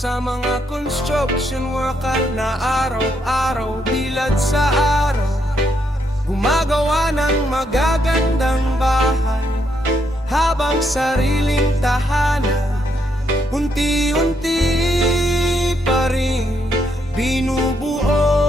sa mga construction worker na araw-araw bilad sa araw gumagawa ng magagandang bahay habang sariling tahanan unti-unti pa rin binubuo.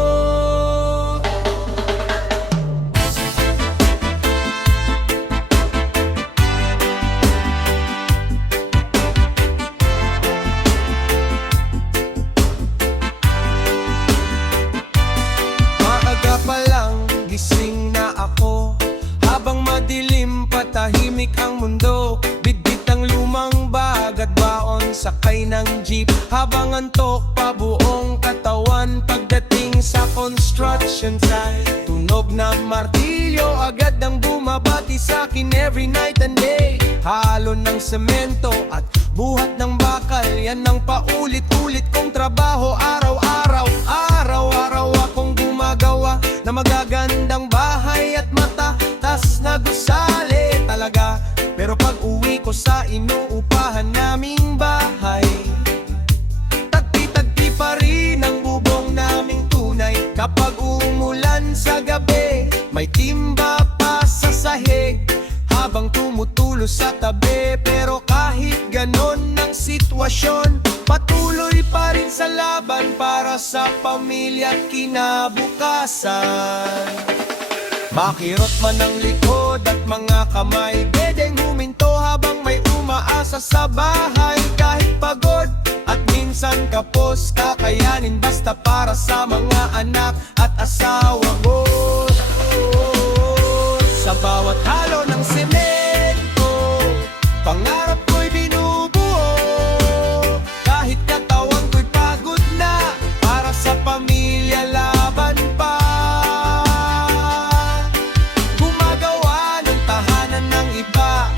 Gising na ako habang madilim patahimik ang mundo. Bitbit ang lumang bag at baon, sakay ng jeep habang antok pa buong katawan. Pagdating sa construction site, tunog ng martilyo agad ang bumabati sa'kin every night and day. Halo ng semento at buhat ng bakal, yan ang paulit-ulit kong trabaho araw-araw. Araw-araw akong gumagawa na magagandang bahay at matatas na gusali talaga. Pero pag uwi ko sa inuupahan naming bahay, tagpi-tagpi pa rin ang bubong naming tunay. Kapag umulan sa gabi, may timba pa sa sahig habang tumutulo sa tabi. Pero kahit ganon ang sitwasyon, patuloy pa rin sa laban para sa pamilya at kinabukasan. Makirot man ang likod at mga kamay, pwedeng huminto habang may umaasa sa bahay. Kahit pagod at minsan kapos, kakayanin basta para sa mga anak at asawa ko. Sa bawat halo ng semento, pangarap ko'y binubuo. Kahit katawan ko'y pagod na, para sa pamilya laban pa. Gumagawa ng tahanan ng iba,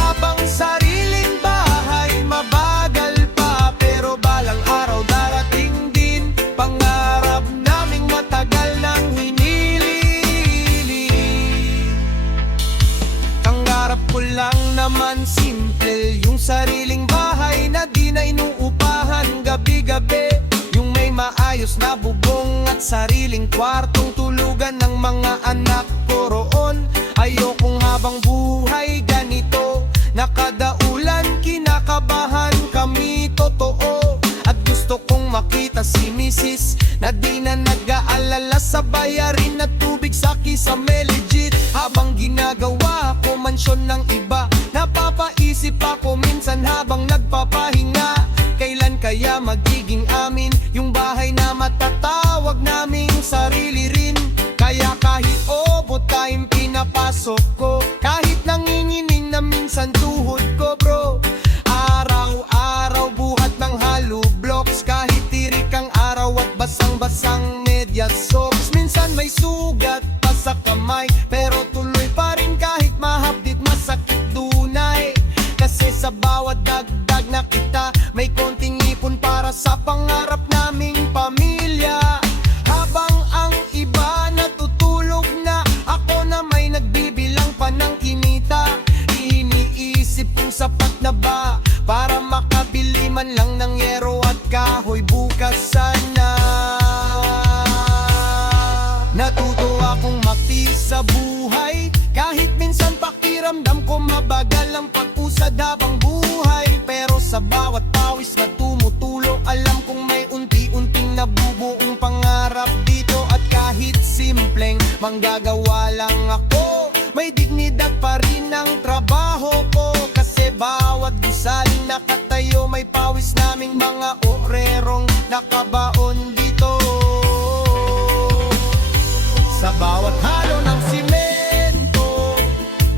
habang sariling bahay mabagal pa. Pero balang araw darating din, pangarap naming matagal nang hiniling. Pangarap ko lang naman simple, yung sariling bahay na di na inuupahan gabi-gabi. Yung may maayos na bubong at sariling kwartong tulugan ng mga anak ko roon. Ayokong habang buhay ganito, nakadaulan kinakabahan kami totoo. At gusto kong makita si Mrs. na di na nag-aalala sa bayarin at tubig sa kisame legit. Habang ginagawa ko mansyon ng iba, napapaisip ako minsan habang nagpapahinga, kailan kaya magiging amin yung bahay na matatawag naming sarili rin. Kaya kahit overtime pinapasok ko, kahit nanginginig na minsan tuhod ko bro. Araw-araw buhat ng hollow blocks, kahit tirik ang araw at basang-basang media socks. Minsan may sugat pa sa kamay, pero tuloy pa rin kahit mahapdit masakit dunay. Kasi sa bawat dagdag na kita, may konting ipon para sa pangarap naming pamilya. Habang ang iba natutulog na, ako na may nagbibilang pa ng kinita. Iniisip kung sapat na ba para makabili man lang ng yero at kahoy bukas sana. Natuto akong maktis sa buhay, kahit minsan pakiramdam ko mabagal ang pag-usad habang buhay. Pero sa bawat pawis na tumutulo, alam kong may unti-unting nabubuong pangarap dito. At kahit simpleng manggagawa lang ako, may dignidad pa rin ang trabaho ko. Kasi bawat gusaling nakatayo, may pawis naming mga orerong nakabaon dito. Sa bawat halo ng simento,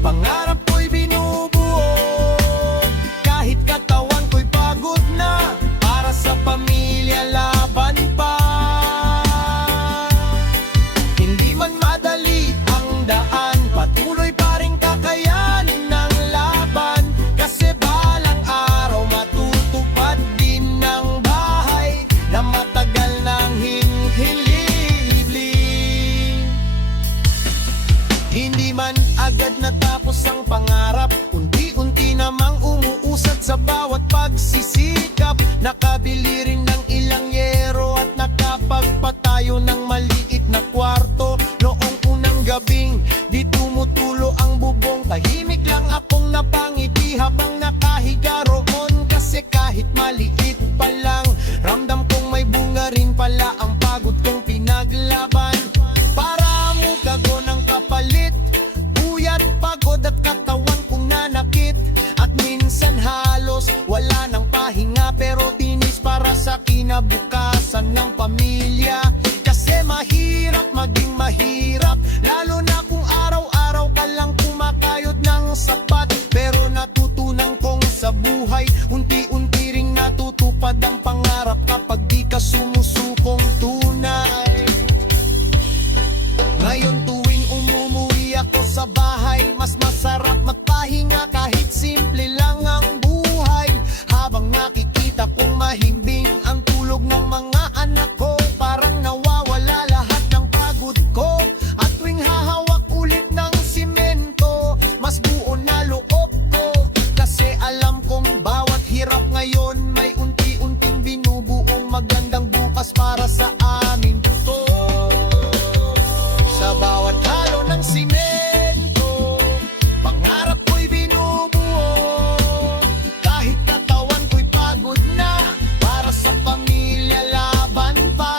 pangarap ko'y binubuo. Kahit katawan ko'y pagod na, para sa pamilya laban pa. Hindi man madali ang daan, patuloy pa rin kakayanin ng laban. Kasi balang araw matutupad din ng bahay na matagal nang hinihiling. Hindi man agad natapos ang pangarap, unti-unti namang umuusad sa bawat pagsisikap. Nakabili rin ng ilang yero at nakapagpatayo ng maliit na kwarto. Noong unang gabing di tumutulo ang bubong, tahimik lang akong napangiti habang nakahiga roon. Kasi kahit maliit pa lang, ramdam kong may bunga rin pala ang pagod kong pinaglaban. Para mukago ng kapalit, puyat, pagod at katawan kong nanakit. At minsan halos wala nang pahinga, pero tinis para sa kinabukasan ng pamilya. Kasi mahirap maging mahirap, lalo na kung araw-araw ka lang kumakayod ng sapat. Pero natutunan kong sa buhay, unti-unti ring natutupad ang pangarap kapag di ka sumusukong tunay. Ngayon tuwing umumuwi ako sa bahay, mas masarap magpahinga kahit simple lang ang buhay. Habang nakikita kong mahimbing ang tulog ng mga anak ko, parang nawawala lahat ng pagod ko. At tuwing hahawak ulit ng simento, mas buo na loob ko. Kasi alam kong bawat hirap ngayon may unti-unting binubuong magandang bukas para sa amin to. Sa bawat halo ng simento, pangarap ko'y binubuo. Kahit katawan ko'y pagod na, para sa pamilya laban pa.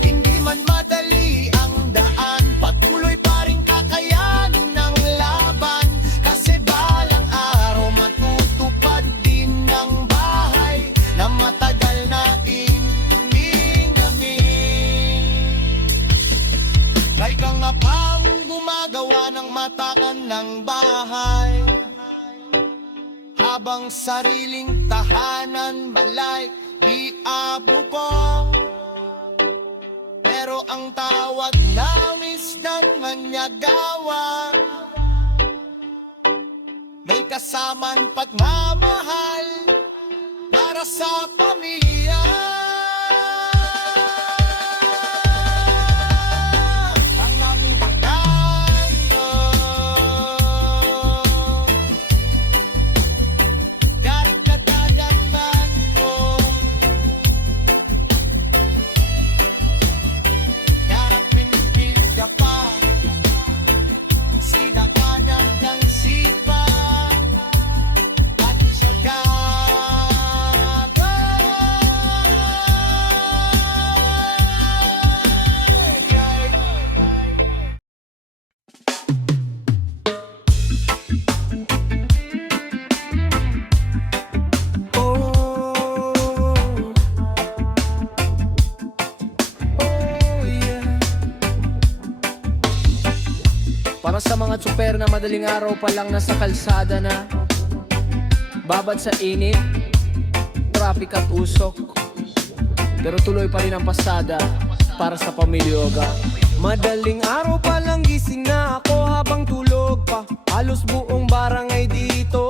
Hindi man madali ang daan, patuloy pa rin kakayanin ng laban. Kasi balang araw matutupad din ng bahay na matagal na kay ka nga pang gumagawa ng matakan ng bahay, habang sariling tahanan malay di abuko. Pero ang tawag namin ng manyagawa, may kasamang pagmamahal para sa pamilya. Para sa mga tsuper na madaling araw pa lang nasa kalsada na, babad sa init, traffic at usok, pero tuloy pa rin ang pasada para sa pamilyoga. Madaling araw pa lang gising na ako habang tulog pa, halos buong barangay dito.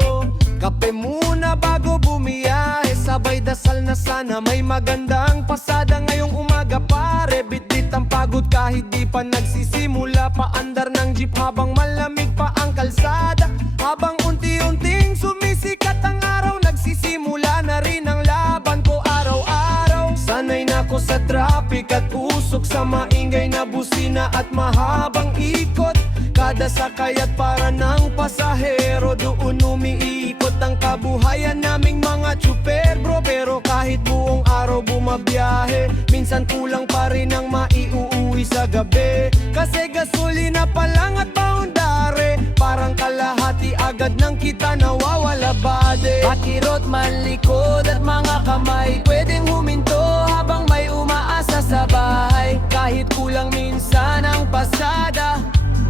Kape muna bago bumiyahe, sabay dasal na sana may magandang pasada ngayong umaga pare. Bit-bit ang pagod kahit di pa nagsisimula, paandar ng jeep habang malamig pa ang kalsada. Habang unti-unting sumisikat ang araw, nagsisimula na rin ang laban ko araw-araw. Sanay na ko sa traffic at usok, sa maingay na busina at mahabang ikot. Kada sakay at para ng pasahero, doon umiikot ang kabuhayan naming mga tsuper bro. Pero kahit buong araw bumabiyahe, minsan kulang pa rin ang maiuuwi sa gabi. Kasi gasolina pa lang at boundary, parang kalahati agad ng kita nawawala bade. Pakirot man likod at mga kamay, pwedeng huminto habang may umaasa sa bahay. Kahit kulang minsan ang pasada,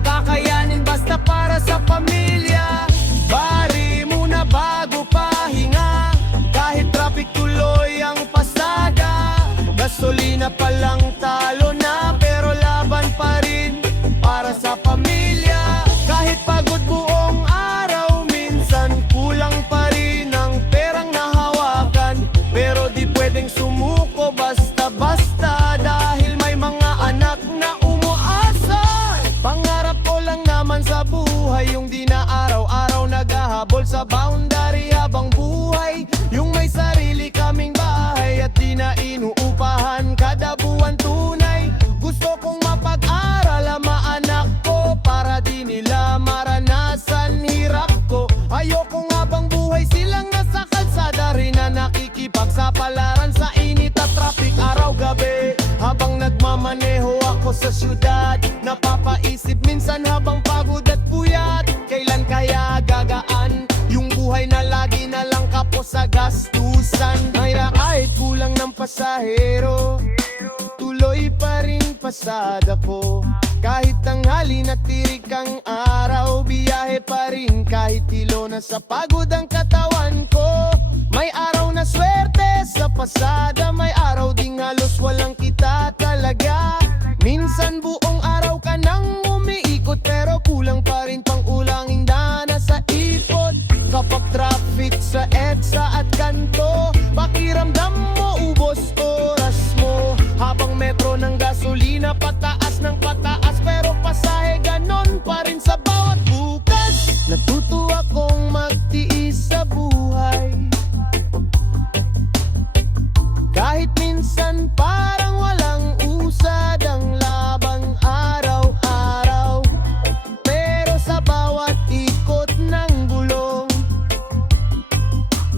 kakayanin basta para sa pamilya. Bari muna bago pahinga, kahit traffic tuloy ang pasada. Gasolina pa lang talo na, pero laban pa rin para sa pamilya. Kahit pagod buong araw, minsan kulang pa rin ang perang nahawakan. Pero di pwedeng sumuko basta-basta, dahil may mga anak na umuasa. Pangarap ko lang naman sa buhay yung di na araw isip minsan habang pagod at puyat, kailan kaya gagaan yung buhay na lagi na lang kapos sa gastusan. Kaya kahit kulang ng pasahero, tuloy pa rin pasada ko. Kahit tanghali na tirik ang araw, biyahe pa rin kahit tilo na sa pagod ang katawan ko. May araw na swerte sa pasada, may araw ding halos walang kita talaga. Minsan buong araw ka nang umiikot, pero kulang pa rin pang ulangin dana sa ipot. Kapag traffic sa EDSA at kanto, pakiramdam mo ubos oras mo. Habang metro ng gasolina, pataas ng pataas, pero pasahe ganon pa rin sa bawat bukas. Natuto akong magtiis sa buhay, kahit minsan parang walang usad ang labang araw-araw. Pero sa bawat ikot ng gulong,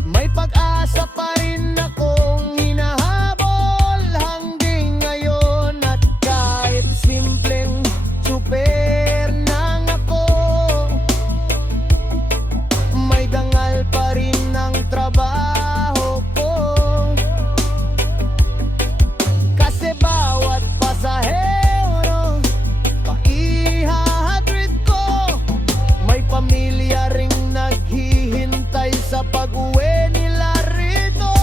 may pag-asa pa rin akong hinahabol hanggang ngayon. At kahit simpleng super lang ako, may dangal pa rin ng trabaho ko. Kasi bawat pasahero paihahatid ko, may pamilya ring naghihintay sa pag-uwi nila rito.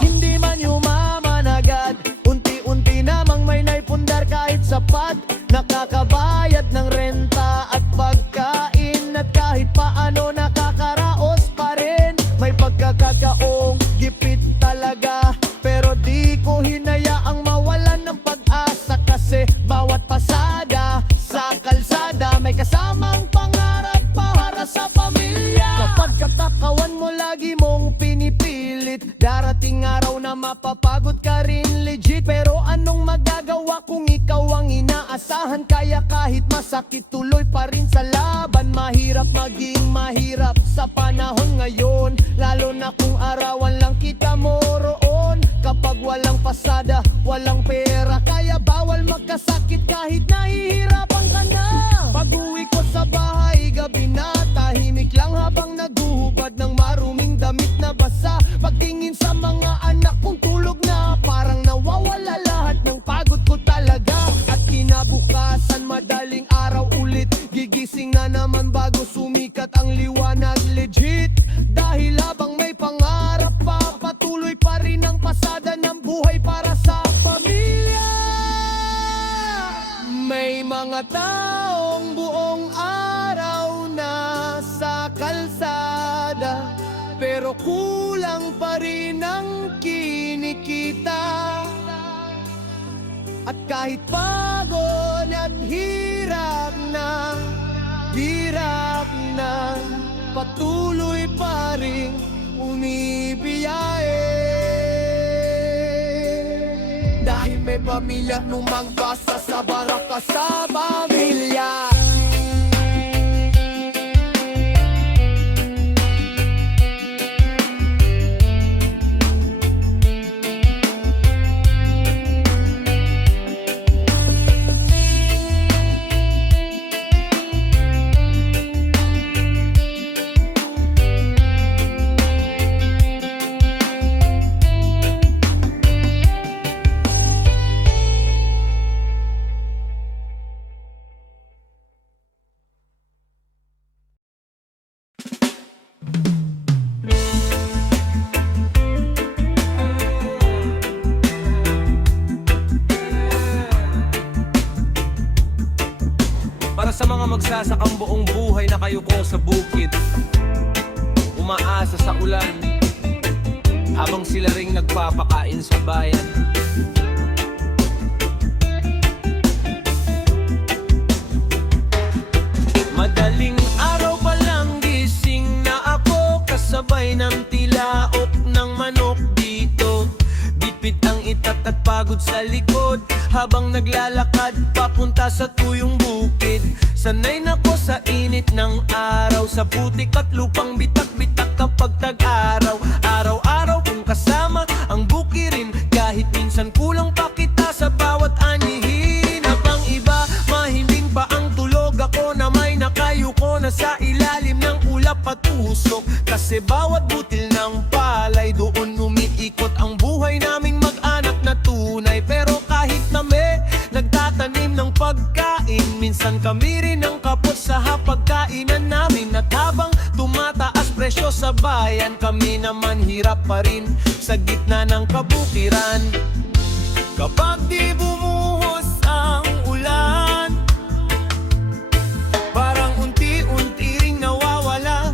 Hindi man yumaman agad, unti-unti namang may naipundar kahit sapat, nakakabayad ng renta at pagkain, at kahit paano nakakaraos pa rin. May pagkakataong gipit talaga, pero di ko hinayaang mawalan ng pag-asa. Kasi bawat pasada sa kalsada may kasamang pangarap para sa pamilya. Kapag katakawan mo lagi mong pinipilit, darating araw na mapapagod ka rin legit. Pero anong magagawa kung ikaw ang inaasahan? Kaya kahit masakit, tuloy pa rin sa laban. Mahirap maging mahirap sa panahon ngayon, lalo na kung arawan lang kita mo roon. Kapag walang pasada, walang pera, kaya bawal magkasakit kahit nahihirapan ka na. Pag-uwi ko sa bahay, gabi na, tahimik lang habang naguhubad ng maruming damit na basa. Pagtingin sa mga anak kong tulog na, parang nawawala lahat ng pagod ko talaga. At kinabukasan, madaling araw ulit, gigising na naman bago sumikat ang liwanag legit. Dahil habang may pangarap pa, patuloy pa rin ang pasada ng buhay para sa pamilya. May mga taong buong araw na sa kalsada, pero kulang pa rin ang kinikita. At kahit pagod at hirap na, patuloy pa rin umibiyahe. Dahil may pamilya, numangbasa sa baraka sa pamilya. Para sa mga magsasakang buong buhay na kayo ko sa bukid, umaasa sa ulan, habang sila ring nagpapakain sa bayan. Madaling araw pa lang gising na ako, kasabay ng tilaok ng manok dito. Bitbit ang itat at pagod sa likod, habang naglalakad papunta sa tuyong bukid. Sanay na ko sa init ng araw, sa putik at lupang bitak-bitak kapag tag-araw. Araw-araw kong kasama ang bukirin, kahit minsan kulang pa kita sa bawat anihin. Habang iba patusok. Kasi bawat butil ng palay, doon umiikot ang buhay naming mag-anak na tunay. Pero kahit na may nagtatanim ng pagkain, minsan kami rin ang kapos sa hapagkainan namin. At habang tumataas presyo sa bayan, kami naman hirap pa rin sa gitna ng kabukiran. Kapag di bumuhos ang ulan, parang unti-unti ring nawawala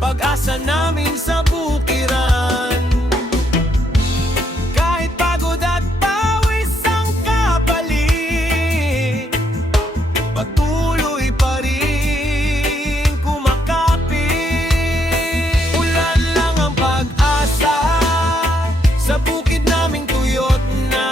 pag-asa namin sa bukiran. Kahit pagod at pawis ang kapalit, patuloy pa rin kumakapit. Ulan lang ang pag-asa sa bukid naming tuyot na.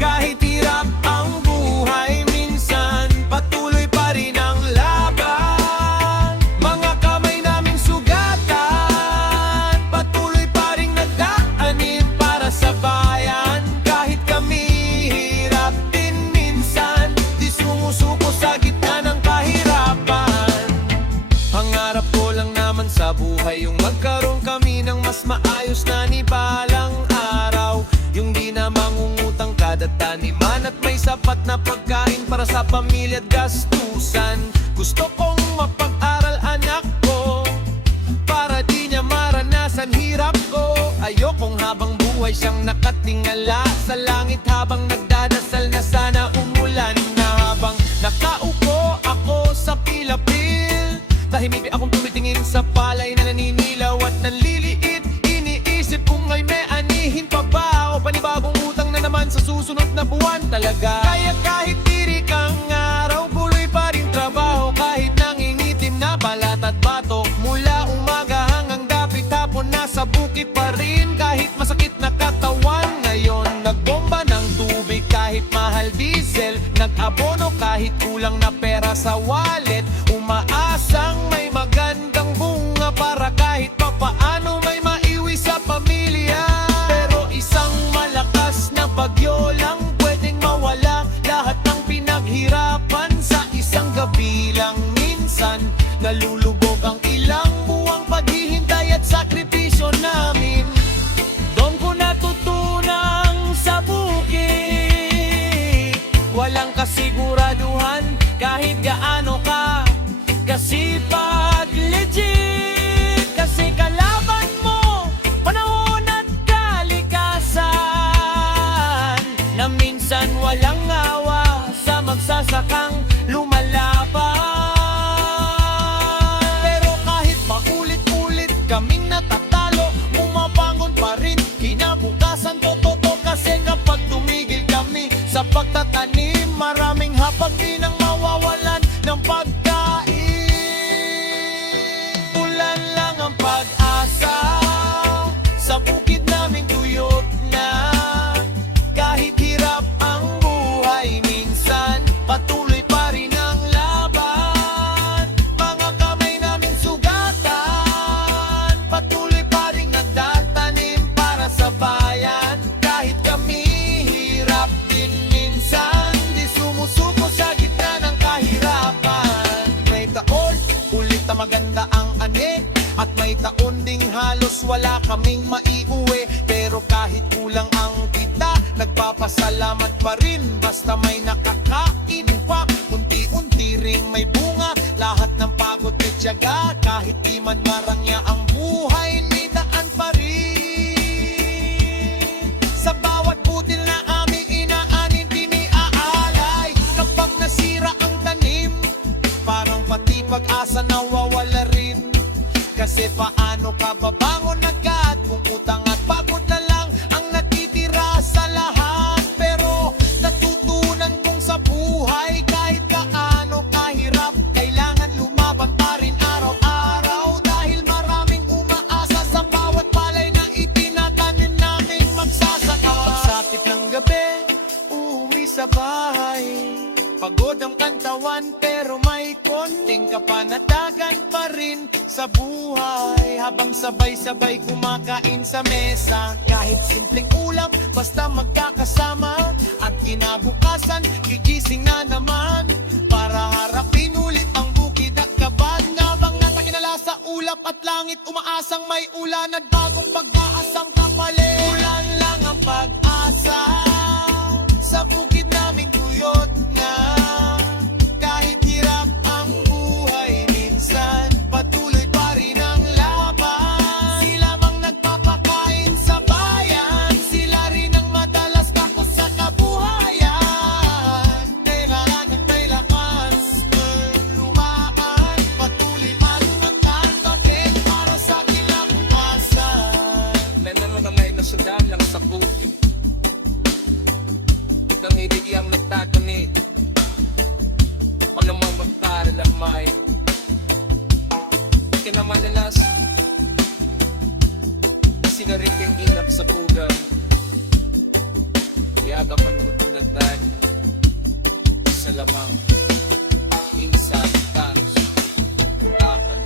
Kahit hirap ang buhay minsan, patuloy pa rin ang laban. Mga kamay naming sugatan, patuloy pa rin nagdaanin para sa bayan. Kahit kami hirap din minsan, di sumusuko sa gitna ng kahirapan. Pangarap ko lang naman sa buhay yung magkaroon kami ng mas maayos na nibalang araw. Yung di na mangungutang kada taniman at may sapat na pagkain para sa pamilya at gastusan. Gusto kong mapag-aral anak ko para di niya maranasan hirap ko. Ayokong habang buhay siyang nakatingala sa langit habang nagdadasal na sana umulan. Na habang nakaupo ako sa pilapil, tahimik akong tumitingin sa palay na naninilaw at nanliliit. Iniisip kung ay may anihin pa ba o panibagong utang na naman sa susunod na buwan talaga. Kaya kahit tirik ang araw, buloy pa rin trabaho. Kahit nangingitim na balat at batok, mula umaga hanggang gabi tapon nasa bukid pa rin. Kahit masakit na katawan ngayon, nagbomba ng tubig kahit mahal diesel. Nag-abono kahit kulang na pera sa wallet. Umaasang may magandang bunga para kahit papaano may maiwi sa pamilya. Pero isang malakas na bagyo lang pwedeng mawala lahat ng pinaghirapan sa isang gabi lang. Minsan nalulubog ang ilang buwang paghihintay at sakripisyo namin. Doon ko natutunang sa bukid, walang kasiguraduhan kahit gaano ka kasipag, legit. Kasi kalaban mo panahon at kalikasan, na minsan walang awa sa magsasakang lumalaban. Pero kahit paulit-ulit kaming natatalo, bumabangon pa rin kinabukasan totoo. Kasi kapag tumigil kami sa pagtatanim, maraming hapag din ang mawawalan ng pagkain. Ulan lang ang pag-asa sa bukid naming tuyot na. Kahit hirap ang buhay minsan, patuloy pa rin ang laban. Mga kamay naming sugatan, patuloy pa rin nagtatanim para sa bayan. Kahit kami hirap din minsan, di sumusuko sa gitna ng kahirapan. May taon, ulit na maganda ang ani, at may taon ding halos wala kaming maiuwi. Pero kahit kulang ang kita, nagpapasalamat pa rin basta may nakakain pa. Unti-unti ring may bunga lahat ng pagod at tiyaga. Kahit di man marangya ang buhay, may daan pa rin. Sa bawat butil na aming inaanin, di may aalay. Kapag nasira ang tanim, parang pati pag-asa nawawala rin. Kasi paano ka babangon agad kung utang at pagod na lang ang natitira sa lahat. Pero natutunan kong sa buhay, kahit kaano kahirap, kailangan lumaban pa rin araw-araw. Dahil maraming umaasa sa bawat palay na itinatanim naming magsasaka. Pagsapit ng gabi, uuwi sa bahay, pagod ang kantawan pero may konting kapanatagan pa rin sa buhay. Habang sabay-sabay kumakain sa mesa, kahit simpleng ulam basta magkakasama. At kinabukasan, gigising na naman para harapin ulit ang bukid at kaban. Habang nasa kinalasa ulap at langit umaasang may ulan at bagong pag-aasang kapalit. Ulan lang ang pag-asa sa bukid naming tuyot na. Kahit hirap ang buhay minsan, patuloy pa rin ang laban. Sila mang nagpapakain sa bayan, sila rin ang madalas takot sa kabuhayan. Kailangan ng may lakas, lumaan, patuloy pa rin ang kantatin para sa kinabukasan. Nananamay na sundam lang sa puti. Nang ibigay ang nagtatanit, malamang magpara lamay. Kinamalalas, sinarik ang inap sa pugan. Yaga panggutong dagdag, sa lamang, insa, tanos, takal,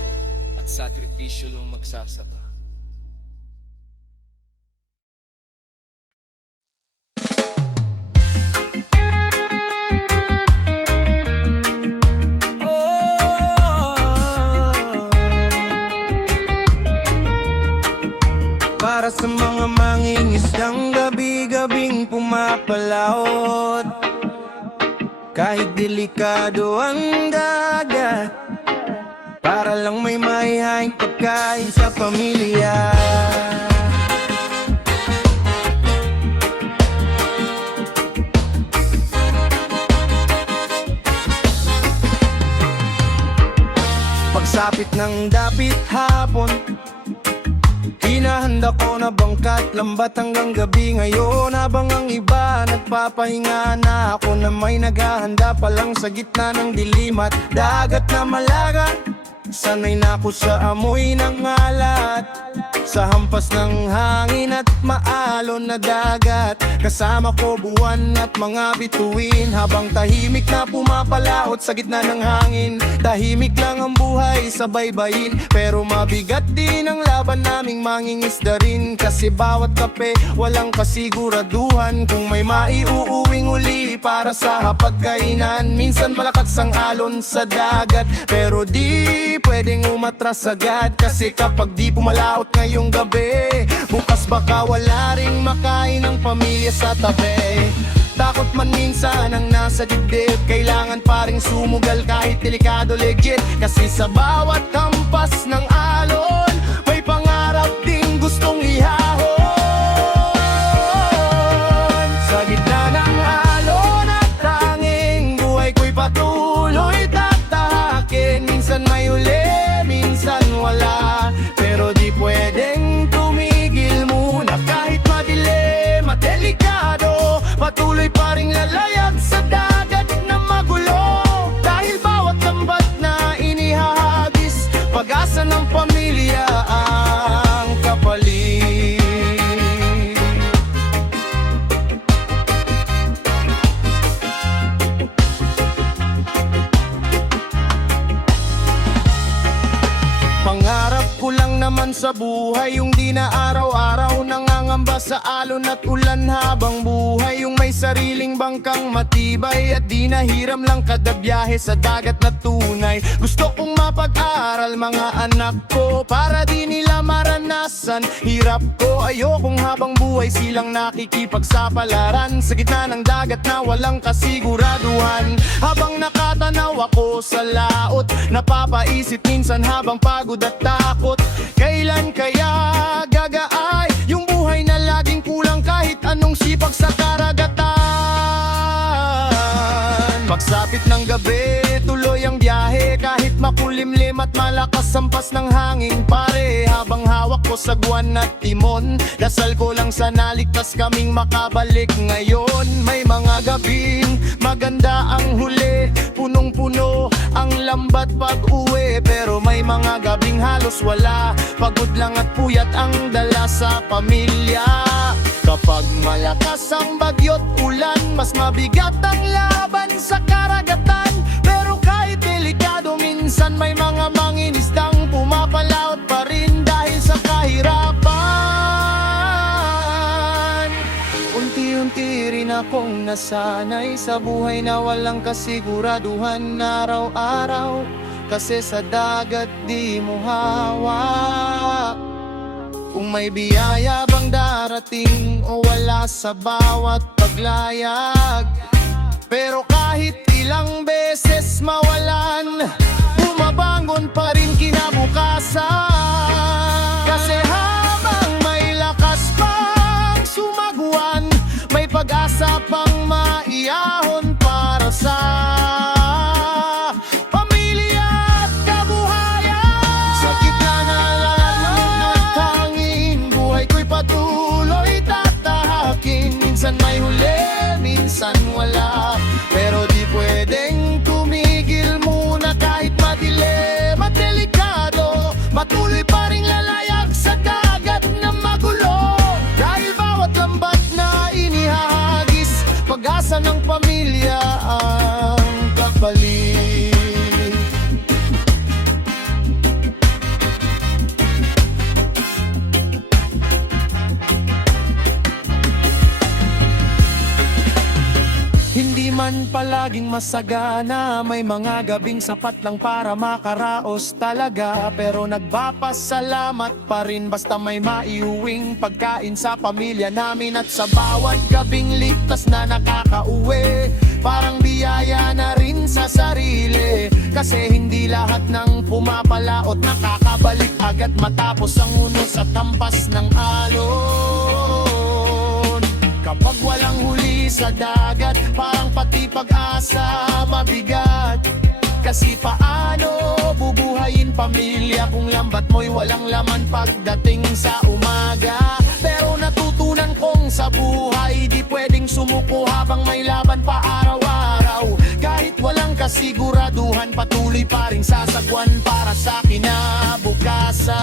at sakripisyo ng magsasapa. Para sa mga mangingisdang gabi-gabing pumapalaot, kahit delikado ang dagat, para lang may maihaing pagkain sa pamilya. Pagsapit ng dapit hapon, hinahanda ko na bangkat lambat hanggang gabi ngayon. Habang ang iba nagpapahinga na, ako na may naghahanda pa lang sa gitna ng dilim at dagat na malagat. Sanay na ako sa amoy ng alat, sa hampas ng hangin at maalon na dagat. Kasama ko buwan at mga bituin, habang tahimik na pumapalaot sa gitna ng hangin. Tahimik lang ang buhay sa baybayin, pero mabigat din ang laban naming mangingisda rin. Kasi bawat kape walang kasiguraduhan kung may maiuuwing uli para sa hapagkainan. Minsan malakas ang alon sa dagat, pero di pwedeng umatras agad. Kasi kapag di pumalaot ngayong gabi, bukas baka wala ring makain ng pamilya sa tabi. Takot man minsan ang nasa dibdib, kailangan pa ring sumugal kahit delikado legit. Kasi sa bawat hampas ng alon, may pangarap ding gustong ihahon. Sa gitna ng alon at tanging buhay ko'y patuloy tatahakin. Minsan may uli, minsan wala, pero di pwedeng tumigil muna. Kahit madilim at delikado, patuloy pa ring lalayag sa dagat na magulo. Dahil bawat lambat na inihahagis, pag-asa ng pamilya ang kapalit. Pangarap ko lang naman sa buhay, yung di na araw-araw nangangamba sa alon at ulan habang buhay. Yung may sariling bangkang matibay at di nahiram lang kada biyahe sa dagat na tunay. Gusto kong mapag-aral mga anak ko, para di nila maranasan hirap ko. Ayokong habang buhay silang nakikipagsapalaran sa gitna ng dagat na walang kasiguraduhan. Habang nakatanaw ako sa laot, napapaisip minsan habang pagod at takot, kailan kaya gagaay yung buhay na laging kulang kahit anong sipag sa karagatan. Pagsapit ng gabi, tuloy ang biyahe kahit makulimlim at malakas ang pas ng hangin. Pare, habang hawak ko sa guwan at timon, dasal ko lang sana ligtas kaming makabalik ngayon. May mga gabing maganda ang huli, punong-puno ang lambat pag-uwi, pero may mga gabing halos wala, pagod lang at puyat ang dala sa pamilya. Kapag malakas ang bagyo't ulan, mas mabigat ang laban sa karagatan. Pero kahit delikado, minsan may mga mangingisdang pumapalaot pa rin dahil sa kahirapan. Unti-unti rin akong nasanay sa buhay na walang kasiguraduhan. Araw-araw Kasi sa dagat di mo hawak kung may biyaya bang darating o wala sa bawat paglayag. Pero kahit ilang beses mawalan, bumabangon pa rin kinabukasan. Kasi habang may lakas pang sumagwan, may pag-asa pang maiyahon para sa pamilya at kabuhayan. Sa gitna na ng hangin, buhay ko'y patuloy tatahakin. Minsan may huli, minsan wala, pero di pwedeng tumigil muna kahit madilim at delikado. Patuloy pa rin lalayag sa dagat na magulo, dahil bawat lambat na inihahagis, pag-asa ng pamilya ang kapalit. Hindi man palaging masagana, may mga gabing sapat lang para makaraos talaga. Pero nagpapasalamat pa rin basta may maiuwing pagkain sa pamilya namin. At sa bawat gabing ligtas na nakakauwi, parang biyaya na rin sa sarili. Kasi hindi lahat ng pumapalaot nakakabalik agad matapos ang unos at hampas ng alon. Kapag walang huli sa dagat, parang pati pag-asa mabigat. Kasi paano bubuhayin pamilya kung lambat mo'y walang laman pagdating sa umaga? Pero natutunan kong sa buhay, di pwedeng sumuko habang may laban pa araw-araw. Kahit walang kasiguraduhan, patuloy pa rin sasagwan para sa kinabukasan.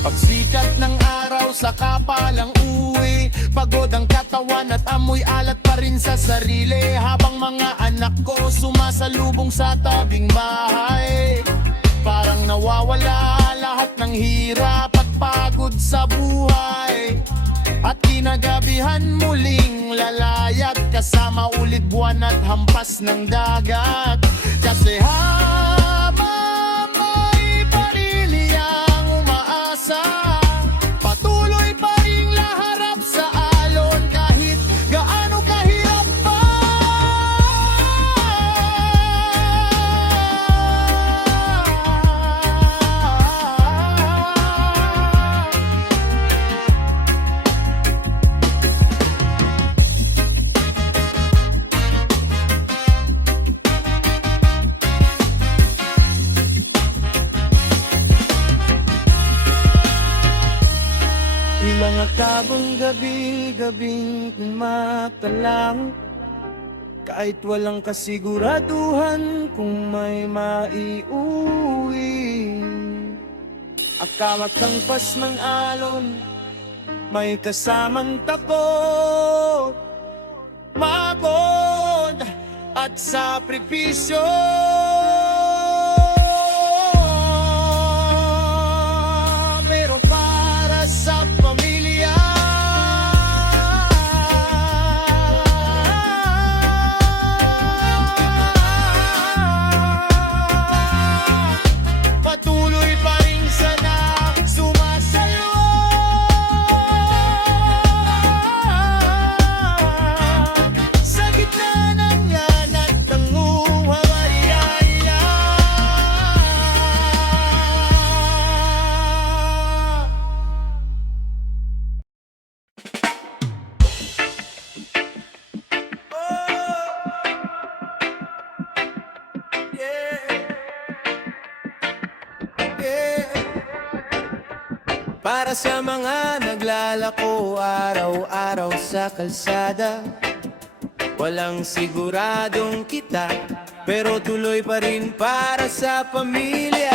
Pagsikat ng araw, saka palang uwi, pagod ang katawan at amoy alat pa rin sa sarili. Habang mga anak ko sumasalubong sa tabing bahay, parang nawawala lahat ng hirap at pagod sa buhay. At kinagabihan muling lalayag, kasama ulit buwan at hampas ng dagat. Kasi habang may pamilyang umaasa, patuloy pa rin laharap sa alon kahit gaano kahirap pa. Ilang akabang gabi-gabing matalang, kahit walang kasiguraduhan kung may maiuwi. Akamat ang pas ng alon, may kasamang takot, magod at sakripisyo. Pero para sa pamilya, patuloy pa rin sana sumasalwa. Sa gitna ng yan at tanguhawariaya. Para sa mga naglalako araw-araw sa kalsada, walang siguradong kita, pero tuloy pa rin para sa pamilya.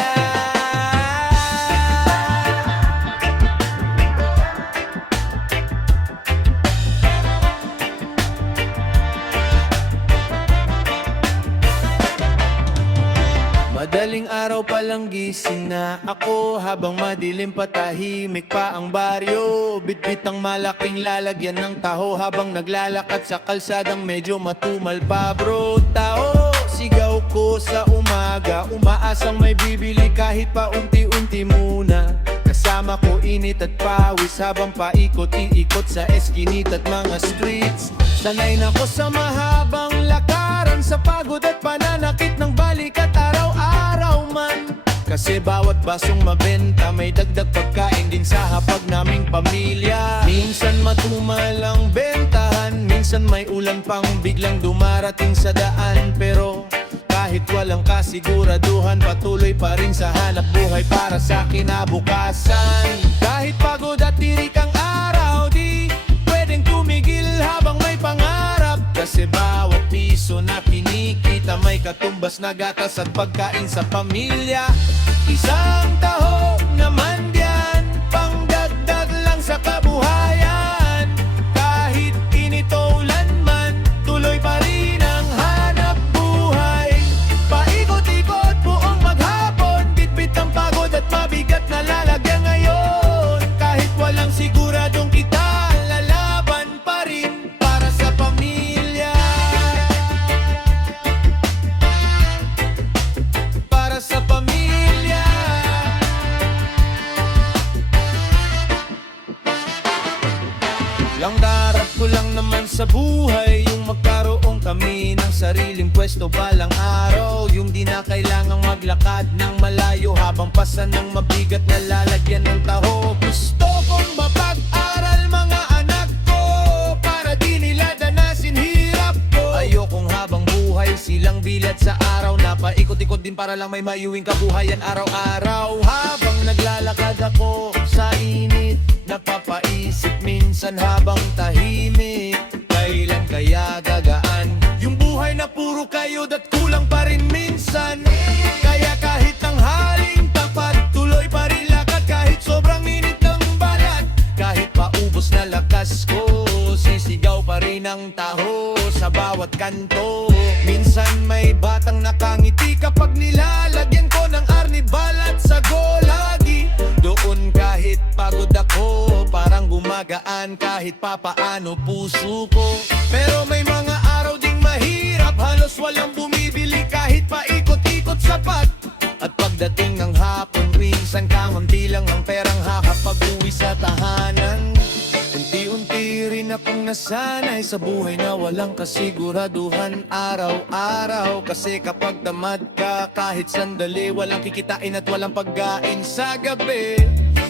Madaling araw palang gising na ako, habang madilim patahimik pa ang baryo. Bitbit ang malaking lalagyan ng taho, habang naglalakad sa kalsadang medyo matumal pa bro. Tao, sinisigaw ko sa umaga, umaasang may bibili kahit pa unti-unti muna. Kasama ko init at pawis habang paikot-iikot sa eskinit at mga streets. Sanay na ko sa mahabang lakaran, sa pagod at pananakit ng balikat araw-araw man. Kasi bawat basong mabenta may dagdag pagkain din sa hapag naming pamilya. Minsan matumal ang bentahan, minsan may ulan pang biglang dumarating sa daan. Pero kahit walang kasiguraduhan, patuloy pa rin sa hanap buhay para sa kinabukasan. Kahit pagod at tirik ang araw, di pwedeng tumigil habang may pangarap. Kasi bawat piso na kinikita may katumbas na gatas at pagkain sa pamilya. Isang taho naman diyan, pangdagdag lang sa kabuhayan. Kahit init o ulan man, tuloy pa rin ang hanap buhay. Paikot-ikot buong maghapon, bitbit ang pagod at mabigat na lalagyan ngayon. Kahit walang siguradong kita, lalaban pa rin para sa pamilya. Para sa pamilya. Lang darap ko lang naman sa buhay, yung magkaroon kami ng sariling pwesto balang araw. Yung di na kailangang maglakad ng malayo habang pasan ng mabigat na lalagyan ng taho. Gusto kong mapag-aral mga anak ko para di nila danasin hirap ko. Ayokong habang buhay silang bilad sa araw, napaikot-ikot din para lang may maiuwing kabuhayan araw-araw. Habang naglalakad ako sa init, napapaisip minsan habang tahimik, kailan kaya gagaan yung buhay na puro kayod at kulang pa rin minsan. Kaya kahit tanghaling tapat, tuloy pa rin lakad kahit sobrang init ng balat. Kahit paubos na lakas ko, sisigaw pa rin ang taho sa bawat kanto. Minsan may batang nakangiti kapag nilalagyan ko ng arnibal at sago lagi. Doon kahit pagod ako, parang gumagaan kahit papaano puso ko. Pero may mga araw ding mahirap, halos walang bumibili kahit paikot-ikot sapat. At pagdating ng hapon, minsan kaunti lang ang perang hakapag-uwi sa tahanan. Unti-unti rin akong nasanay sa buhay na walang kasiguraduhan araw-araw. Kasi kapag tamad ka, kahit sandali, walang kikitain at walang pagkain sa gabi.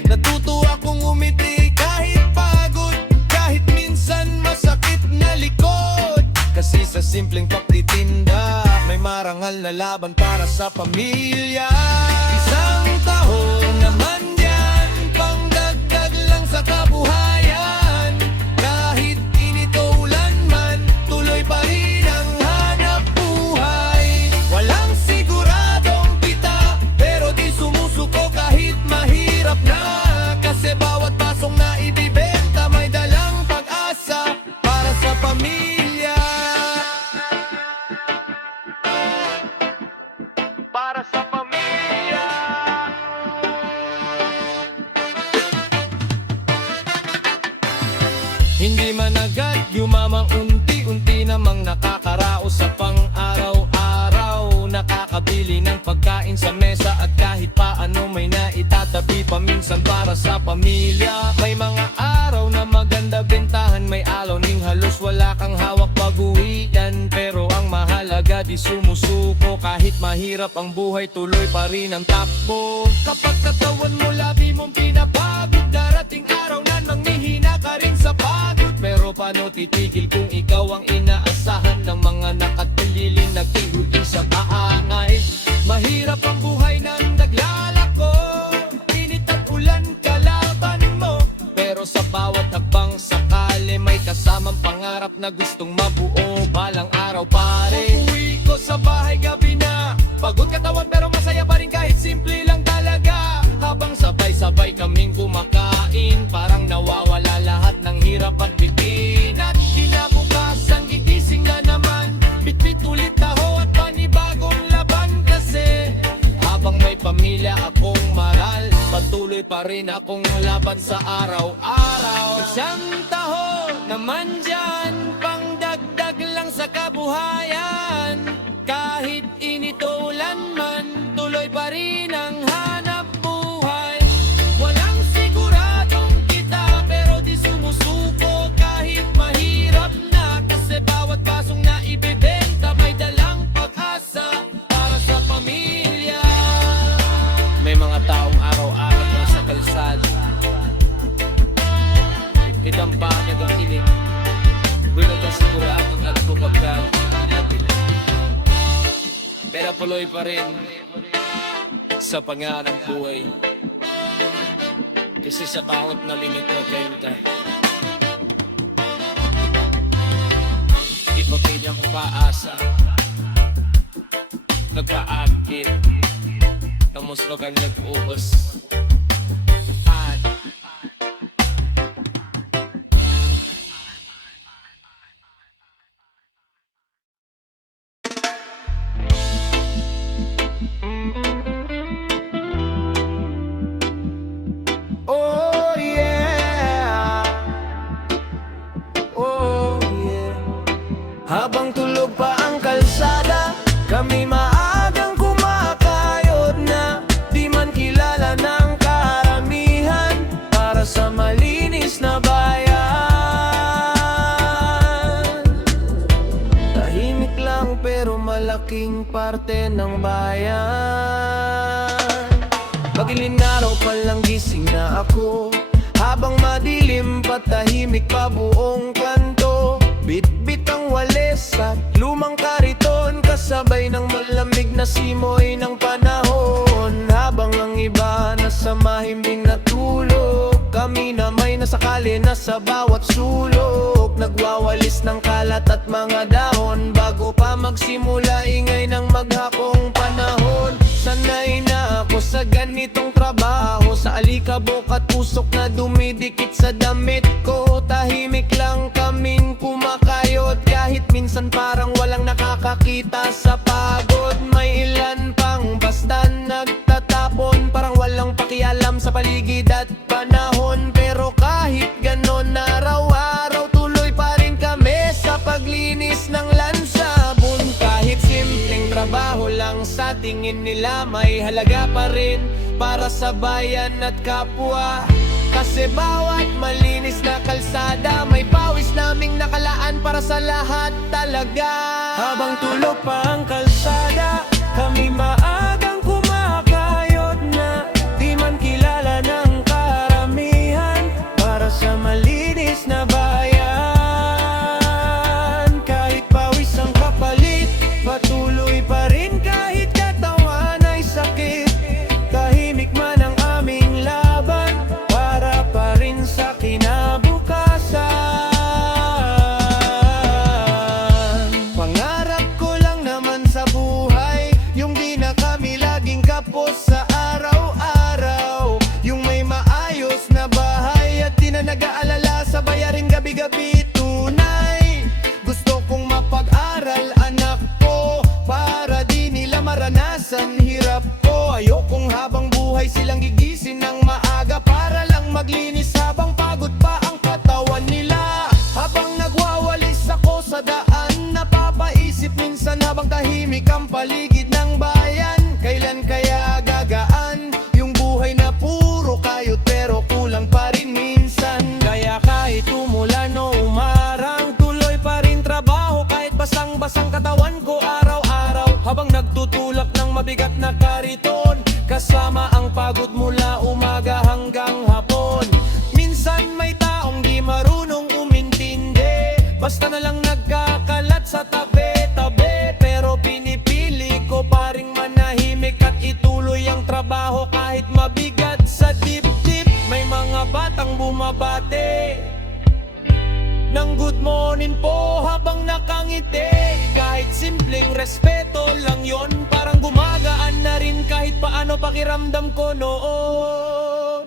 Natuto akong umiti kahit pagod, kahit minsan masakit na likod. Kasi sa simpleng pagtitinda, may marangal na laban para sa pamilya. Isang taho naman yan, pangdagdag lang sa kabuhayan. Kahit init o ulan man, tuloy pa rin ang hanap buhay. Walang siguradong kita, pero di sumusuko kahit mahirap na. Kasi bawat basong na ibibenta may dalang pag-asa para sa pamilya. Para sa pamilya. Hindi man agad yumamang, unti-unti namang nakakaraos sa pang-araw-araw. Nakakabili ng pagkain sa mesa at kahit paano may naitatabi paminsan para sa pamilya. May mga araw na maganda bentahan, may alaw ning halos wala kang hawak pag-uwian. Pero ang mahalaga di sumusuko, kahit mahirap ang buhay tuloy pa rin ang takbo. Kapag katawan mo labi mong pinapagod, darating araw na manghihina ka rin sa pagod. Pero paano titigil kung ikaw ang inaasahan ng mga nakatulilin, nagtiguling sa kaangay. Mahirap ang buhay ng naglalako, init at ulan kalaban mo. Pero sa bawat hakbang sakali may kasamang pangarap na gustong mabuo balang araw pare. Uuwi ko sa bahay gabi na, pagod katawan pero masaya pa rin kahit simple lang talaga. Habang sabay-sabay kaming kumakain, parang nawawala lahat ng hirap at bitin. At kinabukasan gigising na naman, bitbit ulit taho at panibagong laban. Kasi habang may pamilya akong maral, patuloy pa rin akong laban sa araw-araw. Isang taho naman dyan, pangdagdag lang sa kabuhayan. Kahit tuloy pa rin sa pangarang buhay. Kasi sa bawat na limit na kayong tayo, ipapid ang paasa, nagpaakit, kamusta kang nag-uos. Oh yeah, oh yeah. Habang tulog pa ang kalsada, kami maagang kumakayod na. Di man kilala ng karamihan, para sa malinis na bayan. Tahimik lang pero malaking parte ng bayan. Pag-iling araw pa lang gising na ako, habang madilim patahimik pa buong kanto. Bit-bit ang walis at lumang kariton, kasabay ng malamig na simoy ng panahon. Habang ang iba nasa mahimbing na tulog, kami na may nasakali na sa bawat sulok. Nagwawalis ng kalat at mga dahon, bago pa magsimula ingay ng maghapong panahon. Sanay na ako sa ganitong trabaho, sa alikabok at usok na dumidikit sa damit ko. Tahimik lang kaming kumakayod, kahit minsan parang walang nakakakita sa pagod. May ilan pang basta nagtatapon, parang walang pakialam sa paligid at panahon. Pero kahit ganon, araw-araw tuloy pa rin kami sa paglinis ng lansabon. Kahit simpleng trabaho lang sa tingin nila, may halaga pa rin para sa bayan at kapwa. Kasi bawat malinis na kalsada, may pawis naming nakalaan para sa lahat talaga. Habang tulog pa ang kalsada, kami maagang kumakayod na. Di man kilala ng karamihan, para sa malinis na bayan. Kahit pawis ang kapalit, patuloy pa rin kahit katawan ay sakit. Tahimik man ang aming laban, para pa rin sa kinabukasan. Pangarap ko lang naman sa buhay, yung di na kami laging kapos sa araw-araw. Yung may maayos na bahay at di na nag-aalala sa bayaring gabi-gabi. Tunay, gusto kong mapag-aral anak ko, para di nila maranasan hirap ko. Ayokong habang buhay silang gigising ng maaga, para lang maglinis habang pagod pa ang katawan nila. Habang nagwawalis ako sa daan, napapaisip minsan habang tahimik ang paligid ng bayan. Kailan kaya gagaan yung buhay na puro kayod, pero kulang pa rin minsan. Kaya kahit umulan o umarang, tuloy pa rin trabaho, kahit basang-basang katawan ko araw-araw. Habang nagtutulak ng mabigat na kariton, kasama ang pagod mula umaga hanggang hapon. Minsan may taong di marunong umintindi, basta na lang nagkakalat sa tabi-tabi. Pero pinipili ko pa ring manahimik at ituloy ang trabaho kahit mabigat sa dibdib. May mga batang bumabate ng good morning po habang nakangiti. Kahit simpleng respeto lang yon, parang gumagaan na rin kahit paano pakiramdam ko noon.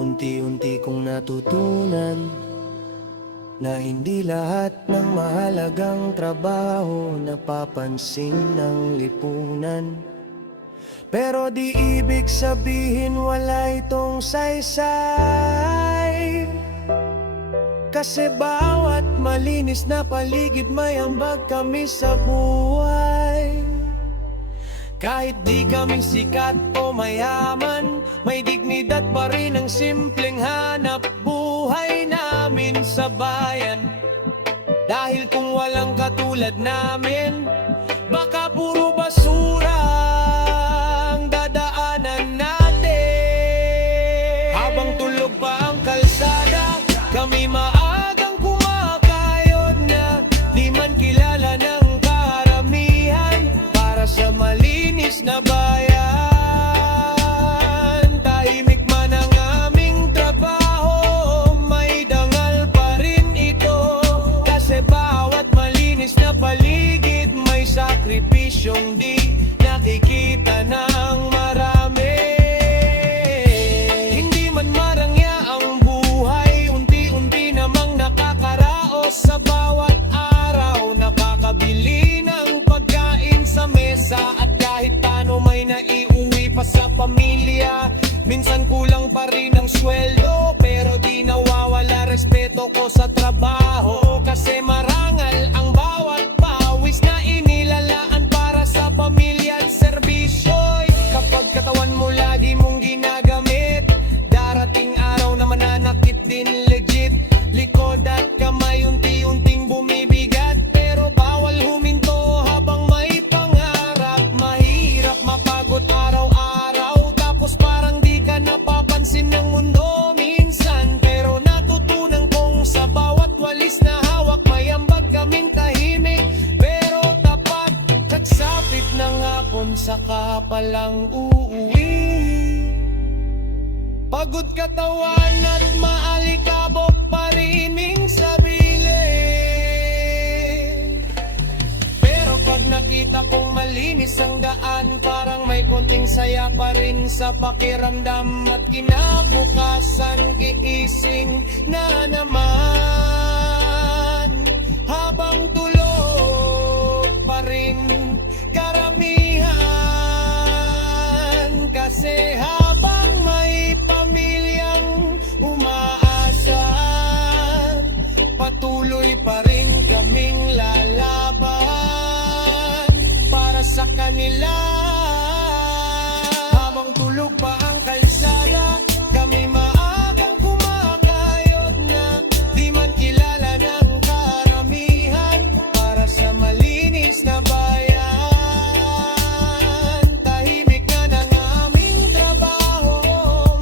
Unti-unti kong natutunan na hindi lahat ng mahalagang trabaho napapansin ng lipunan. Pero di ibig sabihin wala itong saysay, kasi bawat malinis na paligid may ambag kami sa buhay. Kahit di kami sikat o mayaman, may dignidad pa rin ang simpleng hanap buhay namin sa bayan. Dahil kung walang katulad namin, baka puro basura ang dadaanan natin. Habang tulog pa ang kalsada, kami maagang kumakayod na. Di man kilala ng karamihan, para sa malinis na bayan. Tahimik man ang aming trabaho, may dangal pa rin ito. Kasi bawat malinis na paligid, may sakripisyong di nakikita ng marami. Hindi man marangya ang buhay, unti-unti namang nakakaraos. Sa bawat araw nakakabili ng pagkain sa mesa, at kahit paano may naiuwi pa sa pamilya. Minsan kulang pa rin ang sweldo, pero di nawawala respeto ko sa trabaho. Kasi marangal ang bawat pawis na inilalaan para sa pamilya at serbisyo'y kapag katawan mo lagi mong ginagamit, darating araw na mananakit din legit. Likod at kamay unti-unting bumibigat, pero bawal huminto habang may pangarap. Mahirap mapagod araw-araw, tapos parang di ka napapansin ng mundo minsan. Pero natutunan kong sa bawat walis na hawak, may ambag kaming tahimik pero tapat. Kagsapit ng hapon saka palang uuwi, pagod katawan at maalikabok pa rin sabili. Pero pag nakita kong malinis ang daan, parang may konting saya pa rin sa pakiramdam. At kinabukasan kiising na naman, habang tulog pa rin karamihan. Kasi habang may pamilyang umaasa, patuloy pa rin kaming lalaban para sa kanila. Habang tulog pa ang kalsada, kami maagang kumakayod na di man kilala ng karamihan, para sa malinis na bayan. Tahimik na ng aming trabaho,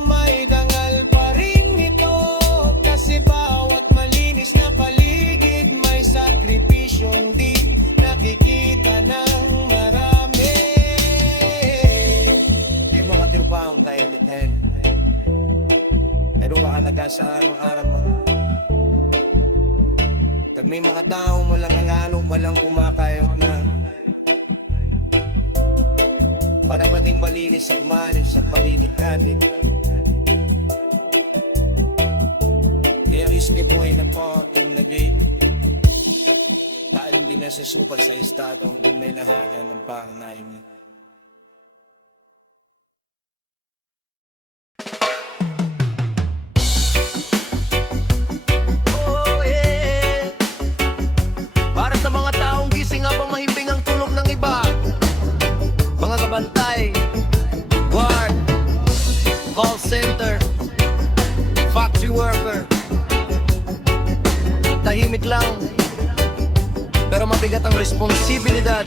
may dangal pa rin ito. Kasi bawat malinis na paligid, may sakripisyong di nakikita ng marami. Di mga trupahong tahimik na yun. Pero makalaga sa araw-araw mo. Pag may mga tao mo lang ang walang kumakayot na, para pa ding malinis at malis sa paligid natin. Kaya iskip mo ay napaking nagay, dahil hindi na sa super sa estado ang tunay na halaga ng panganayang. Oh yeah. Para sa mga taong gising habang mahimbing ang tulog ng iba, mga kabantay, guard, call center, factory worker, tahimik lang pero mabigat ang responsibilidad.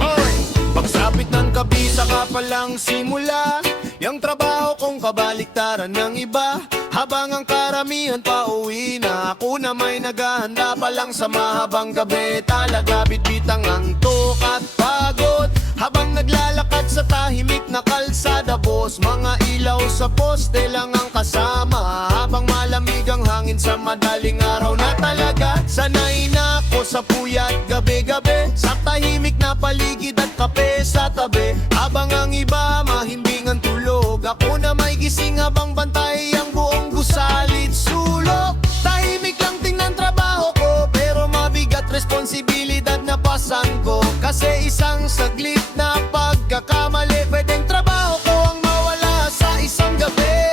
Hoy! Pagsapit ng kabisa ka palang simula, yung trabaho kong kabaliktaran ng iba. Habang ang karamihan pa uwi na, ako na may naghahanda pa lang sa mahabang gabi. Talaga bitbitang antok at pagod, habang naglalakad sa tahimik na kalsada, boss. Mga ilaw sa poste lang ang kasama, habang malamig ang hangin sa madaling araw na talaga. Sanay na ako sa puyat gabi-gabi, sa tahimik na paligid at kape sa tabi. Habang ang iba mahimbing ang tulog, ako na may gising habang bantay ang buong gusalit sulok. Tahimik lang tingnan trabaho ko, pero mabigat responsibilidad na pasan ko. Kasi isang saglit na pagkakamali, pwedeng trabaho ko ang mawala sa isang gabi.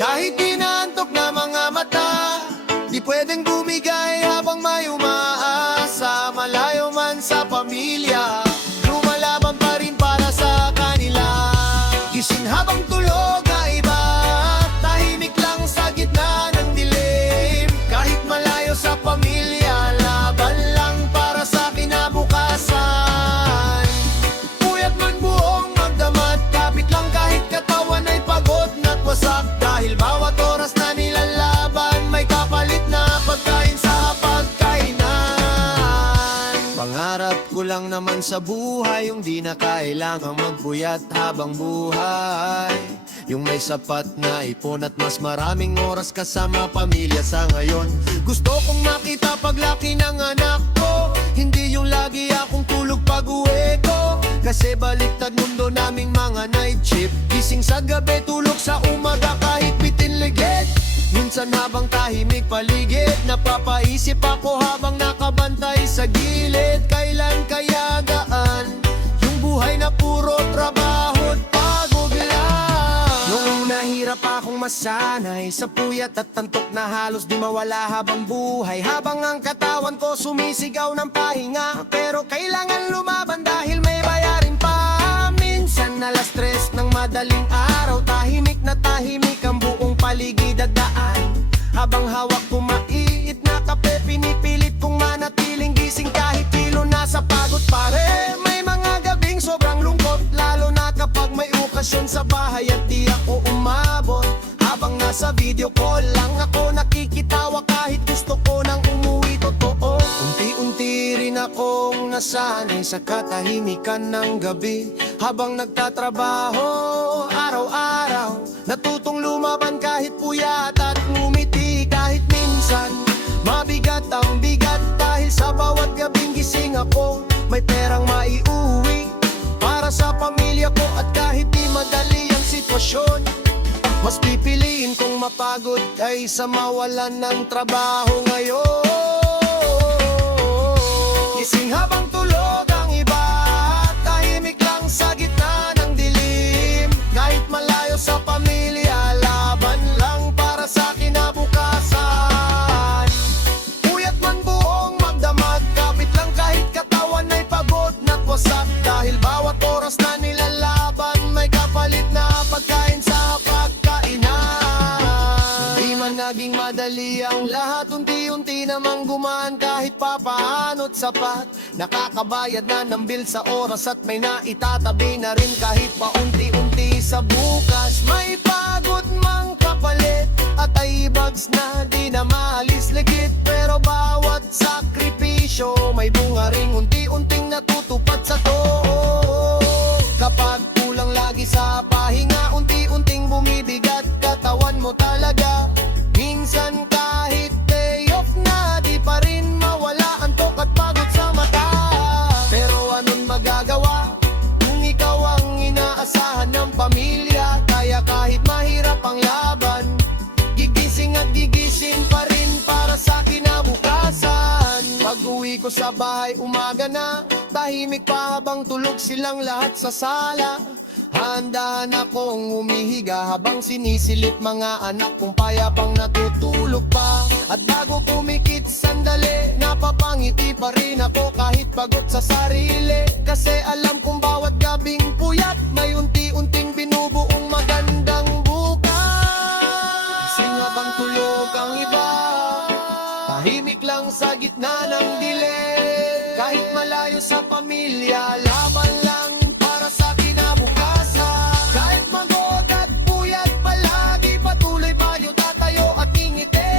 Kahit inaantok na mga mata, di pwedeng bumigay habang may umaasa. Malayo man sa pamilya, lumalaban pa rin para sa kanila. Gising habang tulog na iba, tahimik lang sa gitna ng dilim. Kahit malayo sa pamilya, laban lang para sa kinabukasan. Puyat man buhay Bago lang naman sa buhay, yung di na kailangang magpuyat habang buhay. Yung may sapat na ipon at mas maraming oras kasama pamilya sa ngayon. Gusto kong makita paglaki ng anak ko, hindi yung lagi akong tulog pag-uwi ko. Kasi baliktad mundo naming mga night shift, gising sa gabi, tulog sa umaga kahit bitin ligid. Minsan habang tahimik paligid, napapaisip ako habang nakabantay sa gilid. Kailan kaya gaan yung buhay na puro trabaho at pagod lang? Noong nahirap akong masanay sa puyat at antok na halos di mawala habang buhay, habang ang katawan ko sumisigaw ng pahinga, pero kailangan lumaban dahil may bayarin pa. Minsan alas 3 ng madaling araw, tahimik na tahimik ang buong paligid at daan. Habang hawak ko maiit na kape, pinipilit kong manatiling gising kahit kilo na sa pagod pare. May mga gabing sobrang lungkot, lalo na kapag may okasyon sa bahay at di ako umabot. Habang nasa video call lang ako nakikitawa kahit gusto ko nang umuwi totoo. Unti-unti rin akong nasanay sa katahimikan ng gabi. Habang nagtatrabaho araw-araw, natutong lumaban kahit puyat at ngumiti. Kahit minsan mabigat ang bigat, dahil sa bawat gabing gising ako, may perang maiuwi para sa pamilya ko. At kahit di madali ang sitwasyon, mas pipiliin kong mapagod kaysa mawalan ng trabaho ngayon. Gising habang tulog ang iba, tahimik lang sa gitna ng dilim. Kahit malayo sa pamilya, laban lang para sa kinabukasan. Puyat man buong magdamag, kapit lang kahit katawan ay pagod na't wasak. Dahil bawat oras na nilalaban, may kapalit na pagkain sa pagkainan. Di man naging madali ang lahat, unti-unti namang gumaan kahit papaano't sapat. Nakakabayad na ng bill sa oras at may naitatabi na rin kahit paunti-unti sa bukas. May pagod mang kapalit at ay bags na di na maalis ligit, pero bawat sakripisyo may bunga ring unti-unting natutupad sa to. Kapag kulang lagi sa pahinga, unti-unting bumibigat katawan mo talaga. Minsan kahit day off na, di pa rin mawala antok at pagod sa mata. Pero anong magagawa kung ikaw ang inaasahan ng pamilya? Kaya kahit mahirap ang laban, gigising at gigising pa rin para sa kinabukasan. Pag-uwi ko sa bahay umaga na, tahimik pa habang tulog silang lahat sa sala. Handa na akong humihiga habang sinisilip mga anak kong payapang natutulog pa. At bago kumikit sandali, napapangiti pa rin ako kahit pagod sa sarili. Kasi alam kong bawat gabing puyat may unti-unting binubuong magandang bukas. Gising habang tulog ang iba, tahimik lang sa gitna ng dilim. Kahit malayo sa pamilya, laban lang para sa kinabukasan. Kahit magod at puyat palagi, patuloy payo tatayo at ngingiti.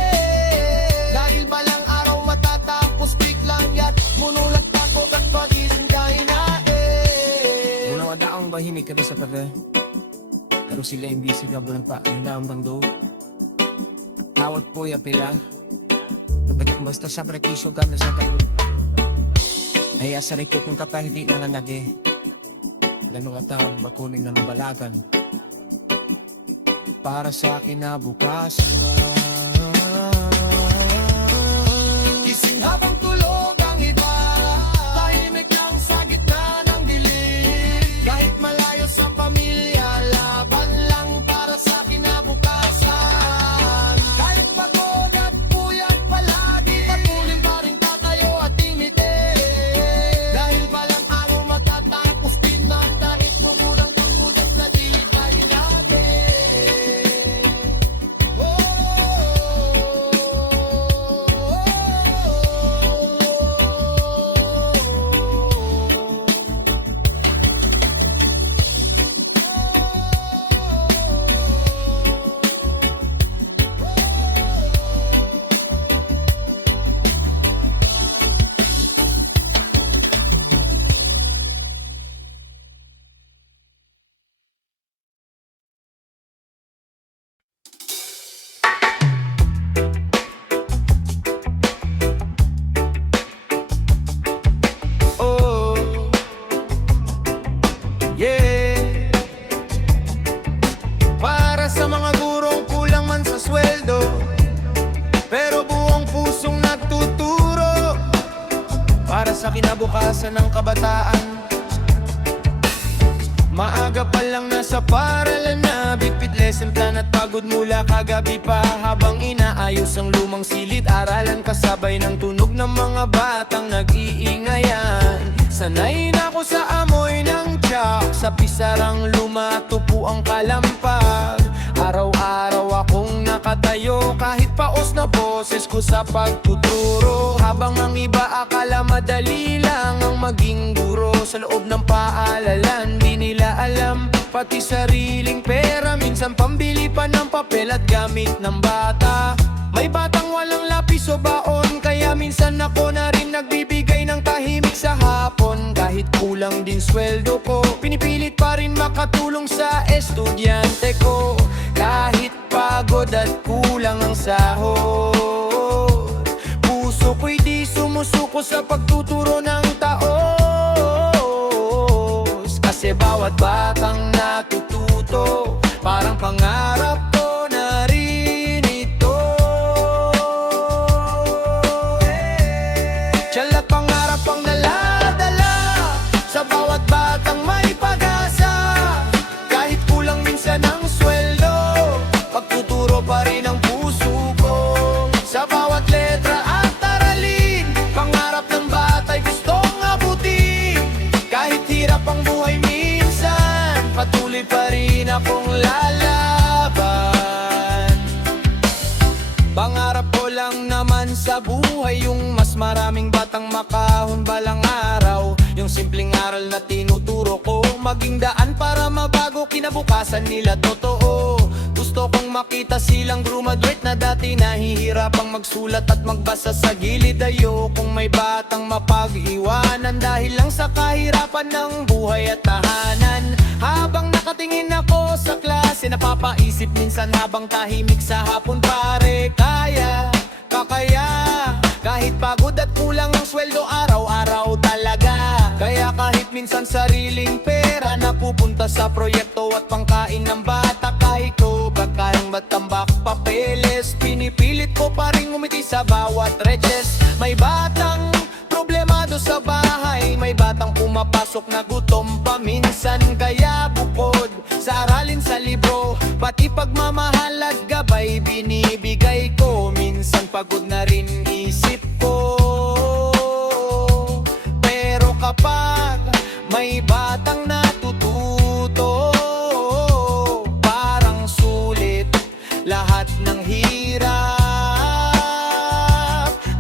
Dahil balang araw matatapos, biglang yat munulat ako at pagising kahinain. Muna wadaang bahimik kami sa tabi, pero sila hindi sila pa nila ang bando. Tawat po ya pila, nabalik basta sa prekiso kami sa tabi. Ay asa rikot ng kapah hindi na nanagi. Lalo nga taong makuning ng balagan para sa kinabukasan. Gising habang tulog ang iba, tahimik lang sa gitna ng dilim. Kahit malayo sa pamilya, laban lang para sa kinabukasan. Kahit pagod at puyat palagi, patuloy pa rin tatayo at tingiti. Dahil balang araw matatapos din na, kahit mamulang tungkod at natili tayo natin. Oh, pag-asa ng kabataan. Maaga pa lang nasa paaralan na, bitbit lesson plan at pagod mula kagabi pa. Habang inaayos ang lumang silid, aralan kasabay ng tunog ng mga batang nag-iingayan. Sanay na ako sa amoy ng tsak, sa pisarang lumatupo ang kalampag. Araw-araw akong nakatayo, kahit paos na boses ko sa pagtuturo. Habang ang iba akala madali lang ang maging guro, sa loob ng paalalan di nila alam pati sariling pera, minsan pambili pa ng papel at gamit ng bata. May batang walang lapis o baon, kaya minsan ako na rin nagbibigay ng tahimik sa hapon. Kahit kulang din sweldo ko, pinipilit pa rin makatulong sa estudyante ko. Kahit pagod at kulang ang sahod, puso ko'y di sumusuko sa pagtuturo ng taos. Kasi bawat batang natututo, parang pangarap ko na rin ito. Tiyalat pangarap ang dala-dala sa bawat batang may pag-asa. Kahit kulang minsan ang sweldo, pagtuturo pa rin ang puso ko. Sa bawat letra at aralin, pangarap ng bata'y gustong abutin. Kahit hirap ang buhay minsan, patuloy pa rin akong lalaban. Pangarap ko lang naman sa buhay yung mas maraming batang makahon balang araw. Yung simpleng aral na tinuturo ko, maging daan para mabago kinabukasan nila totoo. Gusto kong makita silang graduate na dati nahihirapang magsulat at magbasa sa gilid. Ayokong may batang mapag-iwanan dahil lang sa kahirapan ng buhay at tahanan. Habang nakatingin ako sa klase, napapaisip minsan habang tahimik sa hapon, pare, kakaya kahit pagod at kulang ang sweldo araw-araw talaga. Kaya kahit minsan sariling pera napupunta sa proyekto at pangkain ng bata, kahit ko kakaing matambak papeles, pinipilit ko pa rin umiti sa bawat reches. May batang problemado sa bahay, may batang pumapasok na gutom pa minsan. Kaya bukod sa aralin sa libro, pati pagmamahal at gabay binibigay ko. Minsan pagod na rin isip ko, pero kapag may batang natututo, parang sulit lahat ng hirap.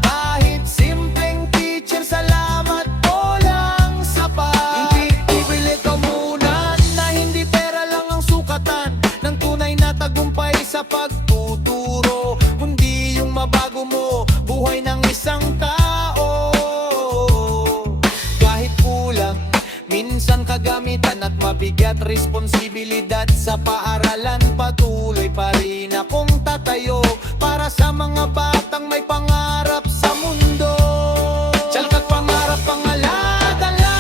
Kahit simpleng teacher, salamat po lang sapat. Ibili ka muna na hindi pera lang ang sukatan ng tunay na tagumpay sa pagtuturo, kundi yung mabago mo buhay ng isang tao. Kahit kulang minsan kagamitan at mabigat responsibilidad sa paaralan, patuloy pa rin akong tatayo para sa mga batang may pangarap sa mundo. Tiyalat pangarap ang ala-dala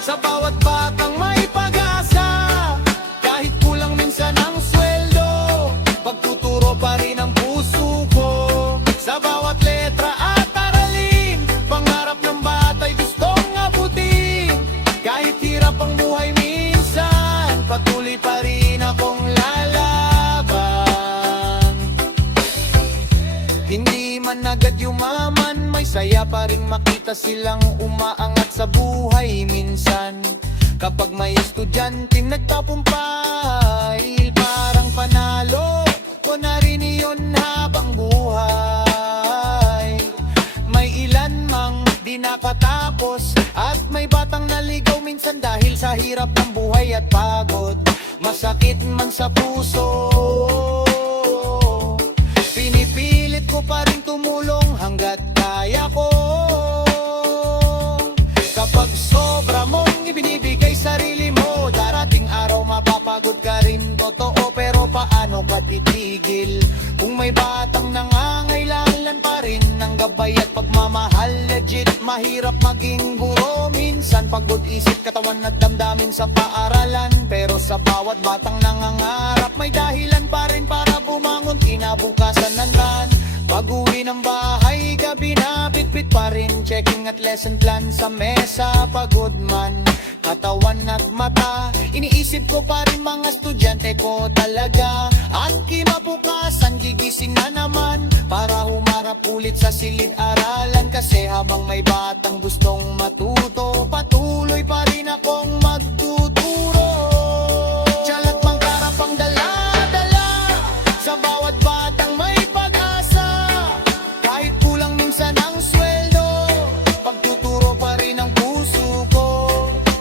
sa bawat batang may pag-asa. Kahit kulang minsan ang sweldo, pagtuturo pa rin ang puso ko. Sa bawat letra at aralin, pangarap ng bata'y gustong abutin. Kahit hirap ang buhay minsan, patuloy pa rin akong lalaban. Hindi man agad yumaman, may saya pa rin makita silang umaangat sa buhay minsan. Kapag may estudyanteng nagtapumpay, parang panalo ko na rin iyon habang buhay. May ilan mang di nakatapos at may batang naligaw minsan dahil sa hirap ng buhay at pagod. Masakit man sa puso, pinipilit ko pa rin tumulong hanggat kaya ko. Kapag sobra mong ibinibigay sarili mo, darating araw mapapagod ka rin, totoo. Pero paano ka titigil kung may batang nangangailangan pa rin ng gabay at pagmamahal? Legit mahirap maging guro minsan, pagod isip, katawan at damdamin sa paaralan. Pero sa bawat batang nangangarap, may dahilan pa rin para bumangon kinabukasan ng lan. Pag-uwi ng bahay, gabi na Higpit pa rin, checking at lesson plan sa mesa. Pagod man, katawan at mata, iniisip ko pa rin mga estudyante ko talaga. At kinabukasan, gigising na naman para humarap ulit sa silid-aralan. Kasi habang may batang gustong matuto, patuloy pa rin akong magtuturo. Tiyalat mangkarap ang dala-dala sa bawat batang may pag-asa. Kahit kulang minsan ang sweldo, pagtuturo pa rin ang puso ko.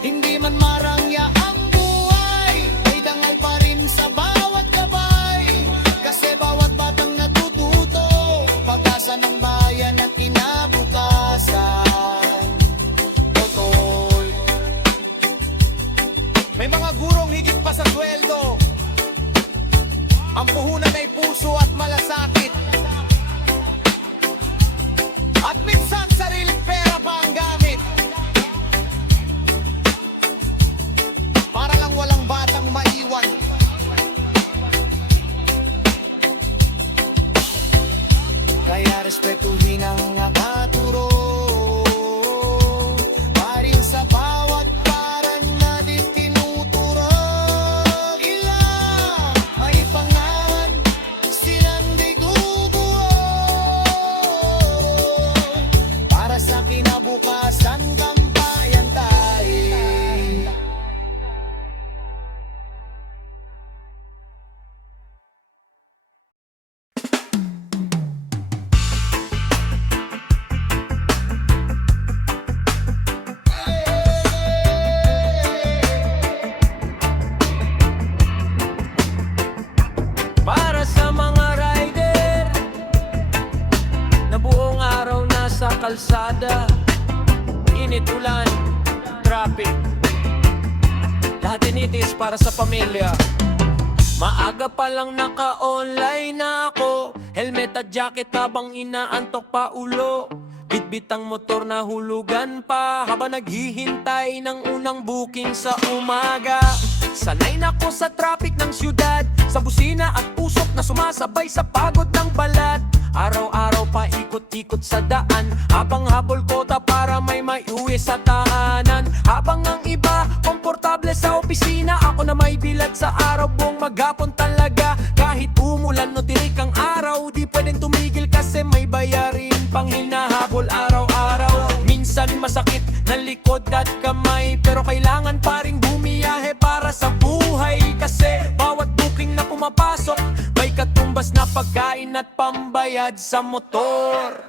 Hindi man marangya ang buhay, may dangal pa rin sa bawat gabay. Kasi bawat batang natututo, pag-asa ng bayan at kinabukasan. Totoy. May mga gurong higit pa sa sweldo, ang puhunan ay puso at malasakit. At minsan sariling pera pa ang gamit, para lang walang batang maiwan. Kaya respetuhin ang nakaturo, bariw sa bawat paran natin tinuturo. Ilang may pangalan, silang di guguho, para sa kinabukasan kambayan tayo. Para sa mga rider na buong araw nasa kalsada, init, ulan, traffic, lahat tinitis para sa pamilya. Maaga pa lang naka-online na ako, helmet at jacket habang inaantok pa ulo. Bitbit ang motor na hulugan pa habang naghihintay ng unang booking sa umaga. Sanay na ko sa traffic ng syudad, sa busina at usok na sumasabay sa pagod ng balat. Araw-araw pa ikot-ikot sa daan, habang habol kota para may maiuwi sa tahanan. Habang ang iba komportable sa opisina, ako na may bilat sa araw buong maghapon talaga. Kahit umulan o tirik ang araw, di pwedeng tumigil kasi may bayarin pang hinahabol araw-araw. Minsan masakit na likod at kamay, pero kailangan pa ring bumiyahe para sa buhay. Kasi bawat booking na pumapasok, may katumbas na pagkain at pambayad sa motor.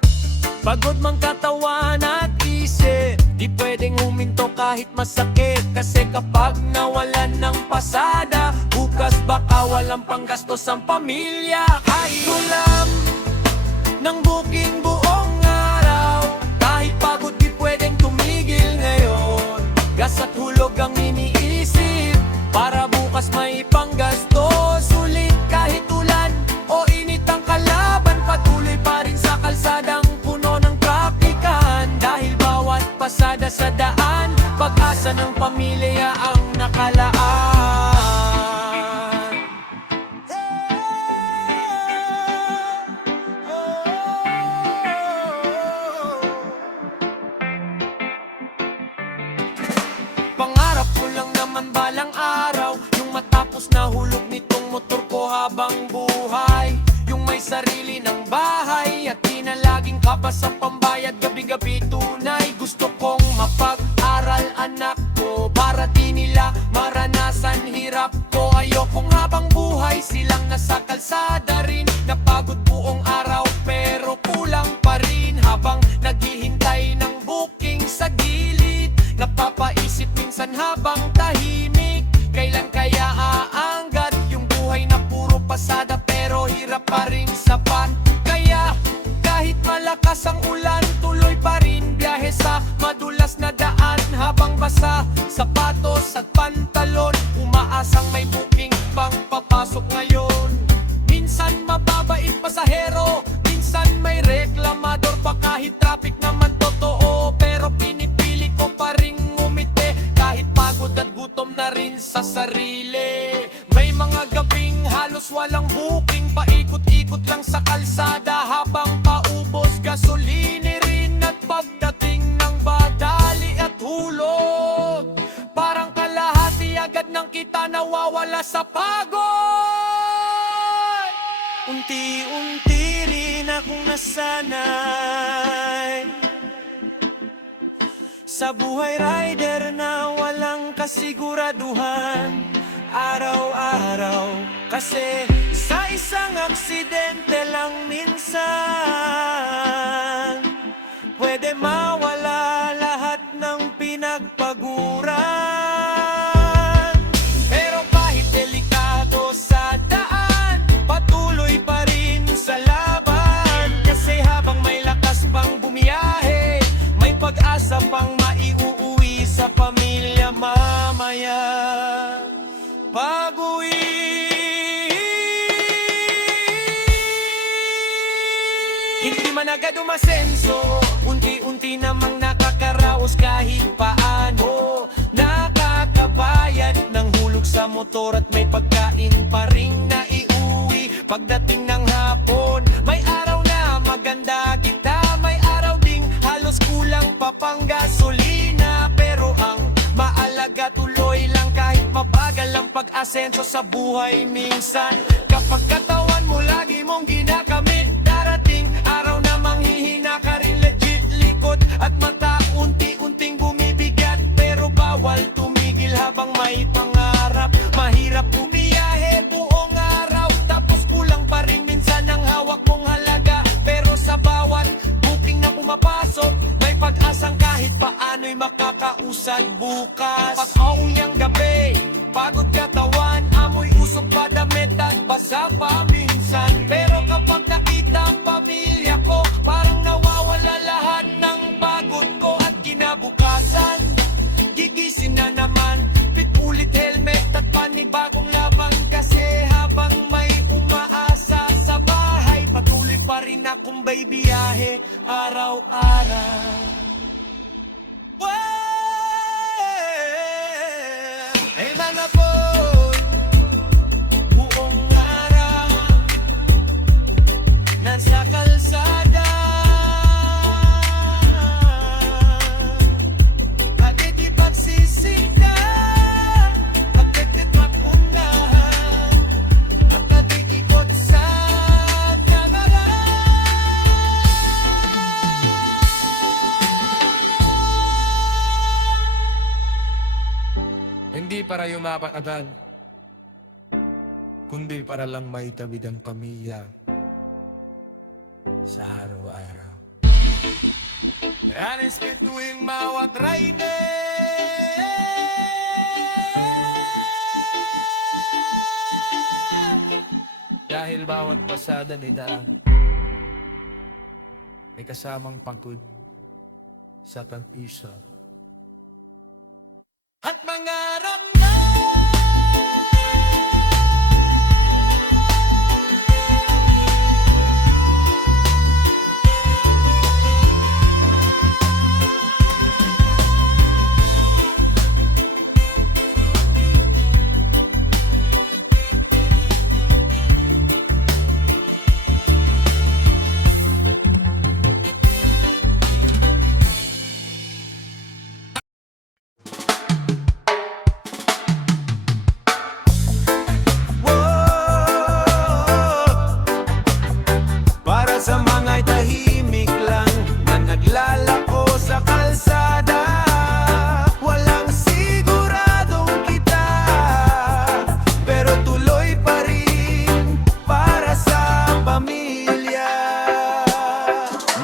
Pagod mang katawan at isip, di pwedeng huminto kahit masakit. Kasi kapag nawalan ng pasada, bukas baka walang panggastos ang pamilya. Kahit ulam ng booking buong araw, kahit pagod di pwedeng tumigil ngayon. Gas at hulog ang iniisip, para bukas may panggastos. Sulit kahit ulan o init ang kalaban, patuloy pa rin sa kalsadang puno ng trapikan. Dahil bawat pasada sa daan, pag-asa ng pamilya ang nakalaan. Pangarap ko lang naman balang araw, yung matapos na hulog nitong motor ko habang buhay. Yung may sarili ng bahay at di na laging kaba sa pambayad gabi-gabi tunay. Gusto kong mapag-aral anak ko, para di nila maranasan hirap ko. Ayokong habang buhay silang nasa kalsada rin, napagod buong araw pero kulang pa rin. Habang naghihintay ng booking sa gilid, napapaisip minsan habang tahimik, kailan kaya aangat yung buhay na puro pasada pero hirap pa rin sapat. Kaya kahit malakas ang ulan, tuloy pa rin biyahe sa madulas na daan. Habang basa sapatos at pantalon, umaasang may booking pang papasok ngayon. Minsan mababait pasahero, minsan may reklamador pa. Kahit traffic naman totoo, pero pinipili ko pa ring ngumiti. Kahit pagod at gutom na rin sa sarili, may mga gabing halos walang booking, paikot-ikot lang sa kalsada habang paubos gasolina rin at nang kita nawawala sa pagod. Unti-unti rin akong nasanay sa buhay rider na walang kasiguraduhan araw-araw. Kasi sa isang aksidente lang minsan pwede mawala lahat ng pinagpaguran. Pero kahit delikado sa daan, patuloy pa rin sa laban. Kasi habang may lakas pang bumiyahe, may pag-asa pang maiuuwi sa pamilya mamaya. Pag-uwi, hindi man agad umasenso, unti-unti namang nakakaraos kahit paano. Nakakabayad ng hulog sa motor at may pagkain pa ring naiuwi. Pagdating ng hapon, may araw na maganda kita, may araw ding halos kulang pa pang gasolina. Pero ang maalaga tuloy lang kahit mabagal ang pag-asenso sa buhay minsan. Kapag katawan mo lagi mong ginagamit, darating araw na manghihina ka rin, legit likod at mata unti-unting bumibigat. Pero bawal tumigil habang may pangarap. Mahirap bumiyahe buong araw, tapos kulang pa rin minsan ang hawak mong halaga. Pero sa bawat booking na pumapasok, may pag-asang kahit paano'y makakausad bukas. Pag-auwi ang gabi, pagod katawan, amoy usok pa damit at basa pa minsan. Pero kapag nakita ang pamilya ko, parang nawawala lahat ng pagod ko. At kinabukasan, gigising na naman, pit ulit helmet at panibagong laban. Kasi habang may umaasa sa bahay, patuloy pa rin akong may biyahe araw-araw. Ay hanapon buong araw nasa kalsada. Bakit di pagsisinda, bakit di mapunahan, at natitikot sa kamera. Hindi para yumapak agad, kundi para lang maitawid ang pamilya sa araw-araw. Yan is fit tuwing bawat rider. Dahil bawat pasada may daan, may kasamang pagod sa pag-isa. At mangarap na para sa mga tahimik lang na naglalako sa kalsada. Walang siguradong kita, pero tuloy pa rin para sa pamilya.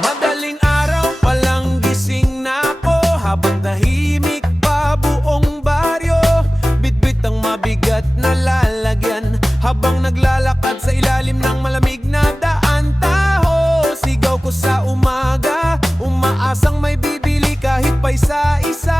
Madaling araw pa lang gising na ako, habang tahimik pa buong baryo. Bitbit ang mabigat na lalagyan, habang naglalakad sa ilalim ng malamig na daan. Taho, sigaw ko sa umaga, umaasang may bibili kahit pa isa-isa.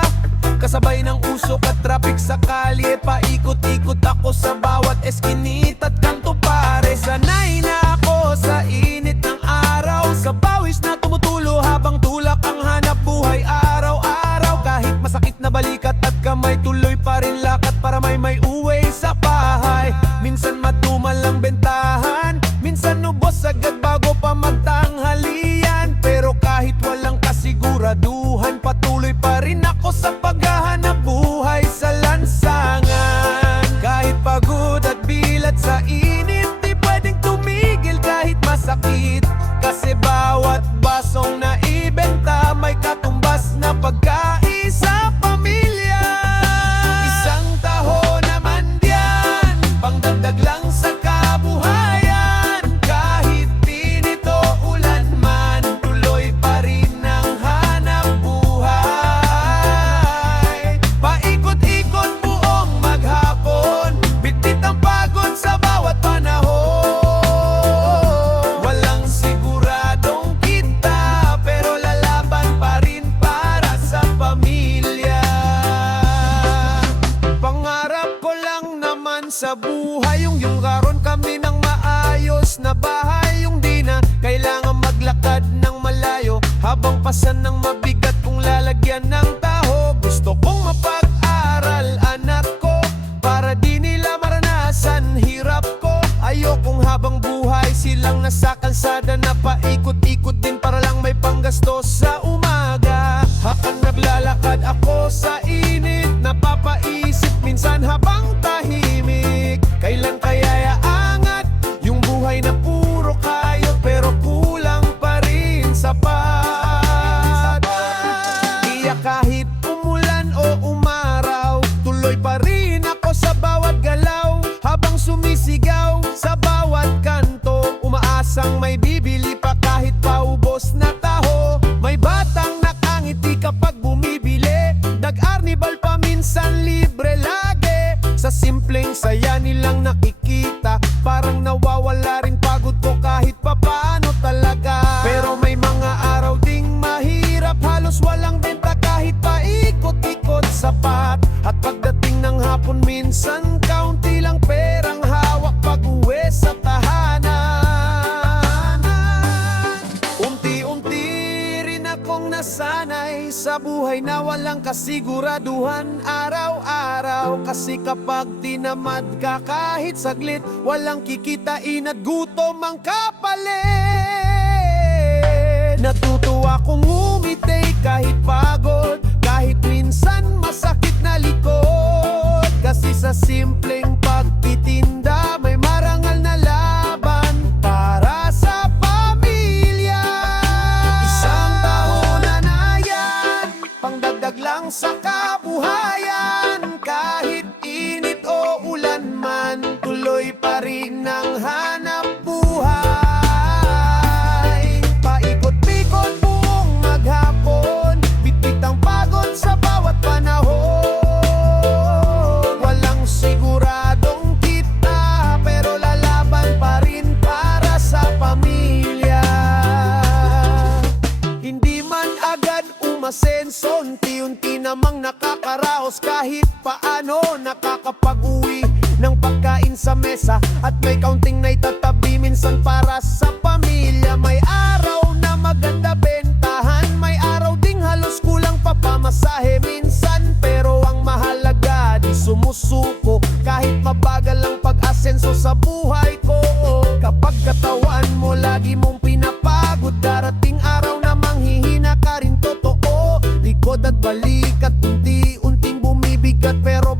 Kasabay ng usok at traffic sa kalye, paikot-ikot ako sa bawat eskinita at kanto pare. Sanay na ako sa init ng araw, sa pawis na tumutulo habang tulak ang hanap buhay araw-araw. Kahit masakit na balikat at kamay, tuloy pa rin lakad para may uwi sa bahay. Minsan matumal ang bentahan, minsan ubos agad bago pa magtanghalian. Pero kahit walang kasiguraduhan, patuloy pa rin ako sa paghahanap buhay sa lansangan. sa buhay. Yung karon kami ng maayos na bahay. Yung di na kailangan maglakad ng malayo, habang pasan ng mabigat kung lalagyan ng taho. Gusto kong mapag-aral anak ko, para di nila maranasan hirap ko. Ayokong habang buhay silang nasa kalsada na paikot-ikot din para lang may panggastos sa umaga. Habang naglalakad ako sa init, napapaisip minsan habang tahimik, kailan kaya aangat yung buhay na puro kayo pero kulang pa rin sapat. Iya kahit umulan o umaraw, tuloy pa rin ako sa bawat galaw. Habang sumisigaw sa bawat kanto, umaasang may bibili pa kahit paubos na taho. May batang nakangiti kapag bumibili, nag-arnibal pa minsan libre lagi. Sa simpleng saya nilang nakikita, parang nawawala rin pagod ko kahit papaano talaga. Pero may mga araw ding mahirap, halos walang benta kahit paikot-ikot sapat. At pagdating ng hapon minsan kaunti lang perang hawak pag-uwi sa tahanan. Unti-unti rin akong nasanay sa buhay na walang kasiguraduhan araw-araw. Kasi kapag tinamad ka kahit saglit, walang kikitain at gutom ang kapalit. Natutuwa kong umiti kahit pagod, kahit minsan masakit na likod. Kasi sa simpleng pagtitinda, may marangal na laban para sa pamilya. Isang taon na yan, pangdagdag lang sa kabuhayan. Kahit init o ulan man, tuloy pa rin ang hanap buhay. Paikot-ikot buong maghapon, bitbit ang pagod sa bawat panahon. Walang siguradong kita, pero lalaban pa rin para sa pamilya. Hindi man agad umasenso, unti-unti namang nakakaraos. Kahit paano nakakapag-uwi ng pagkain sa mesa, at may kaunting naitatabi minsan para sa pamilya. May araw na maganda bentahan, may araw ding halos kulang pa pamasahe minsan. Pero ang mahalaga, di sumusuko kahit mabagal ang pag-asenso sa buhay ko. Kapag katawan mo lagi mong pinapagod, darating araw na manghihina ka rin, totoo. Likod at balikat unti-unting bumibigat, pero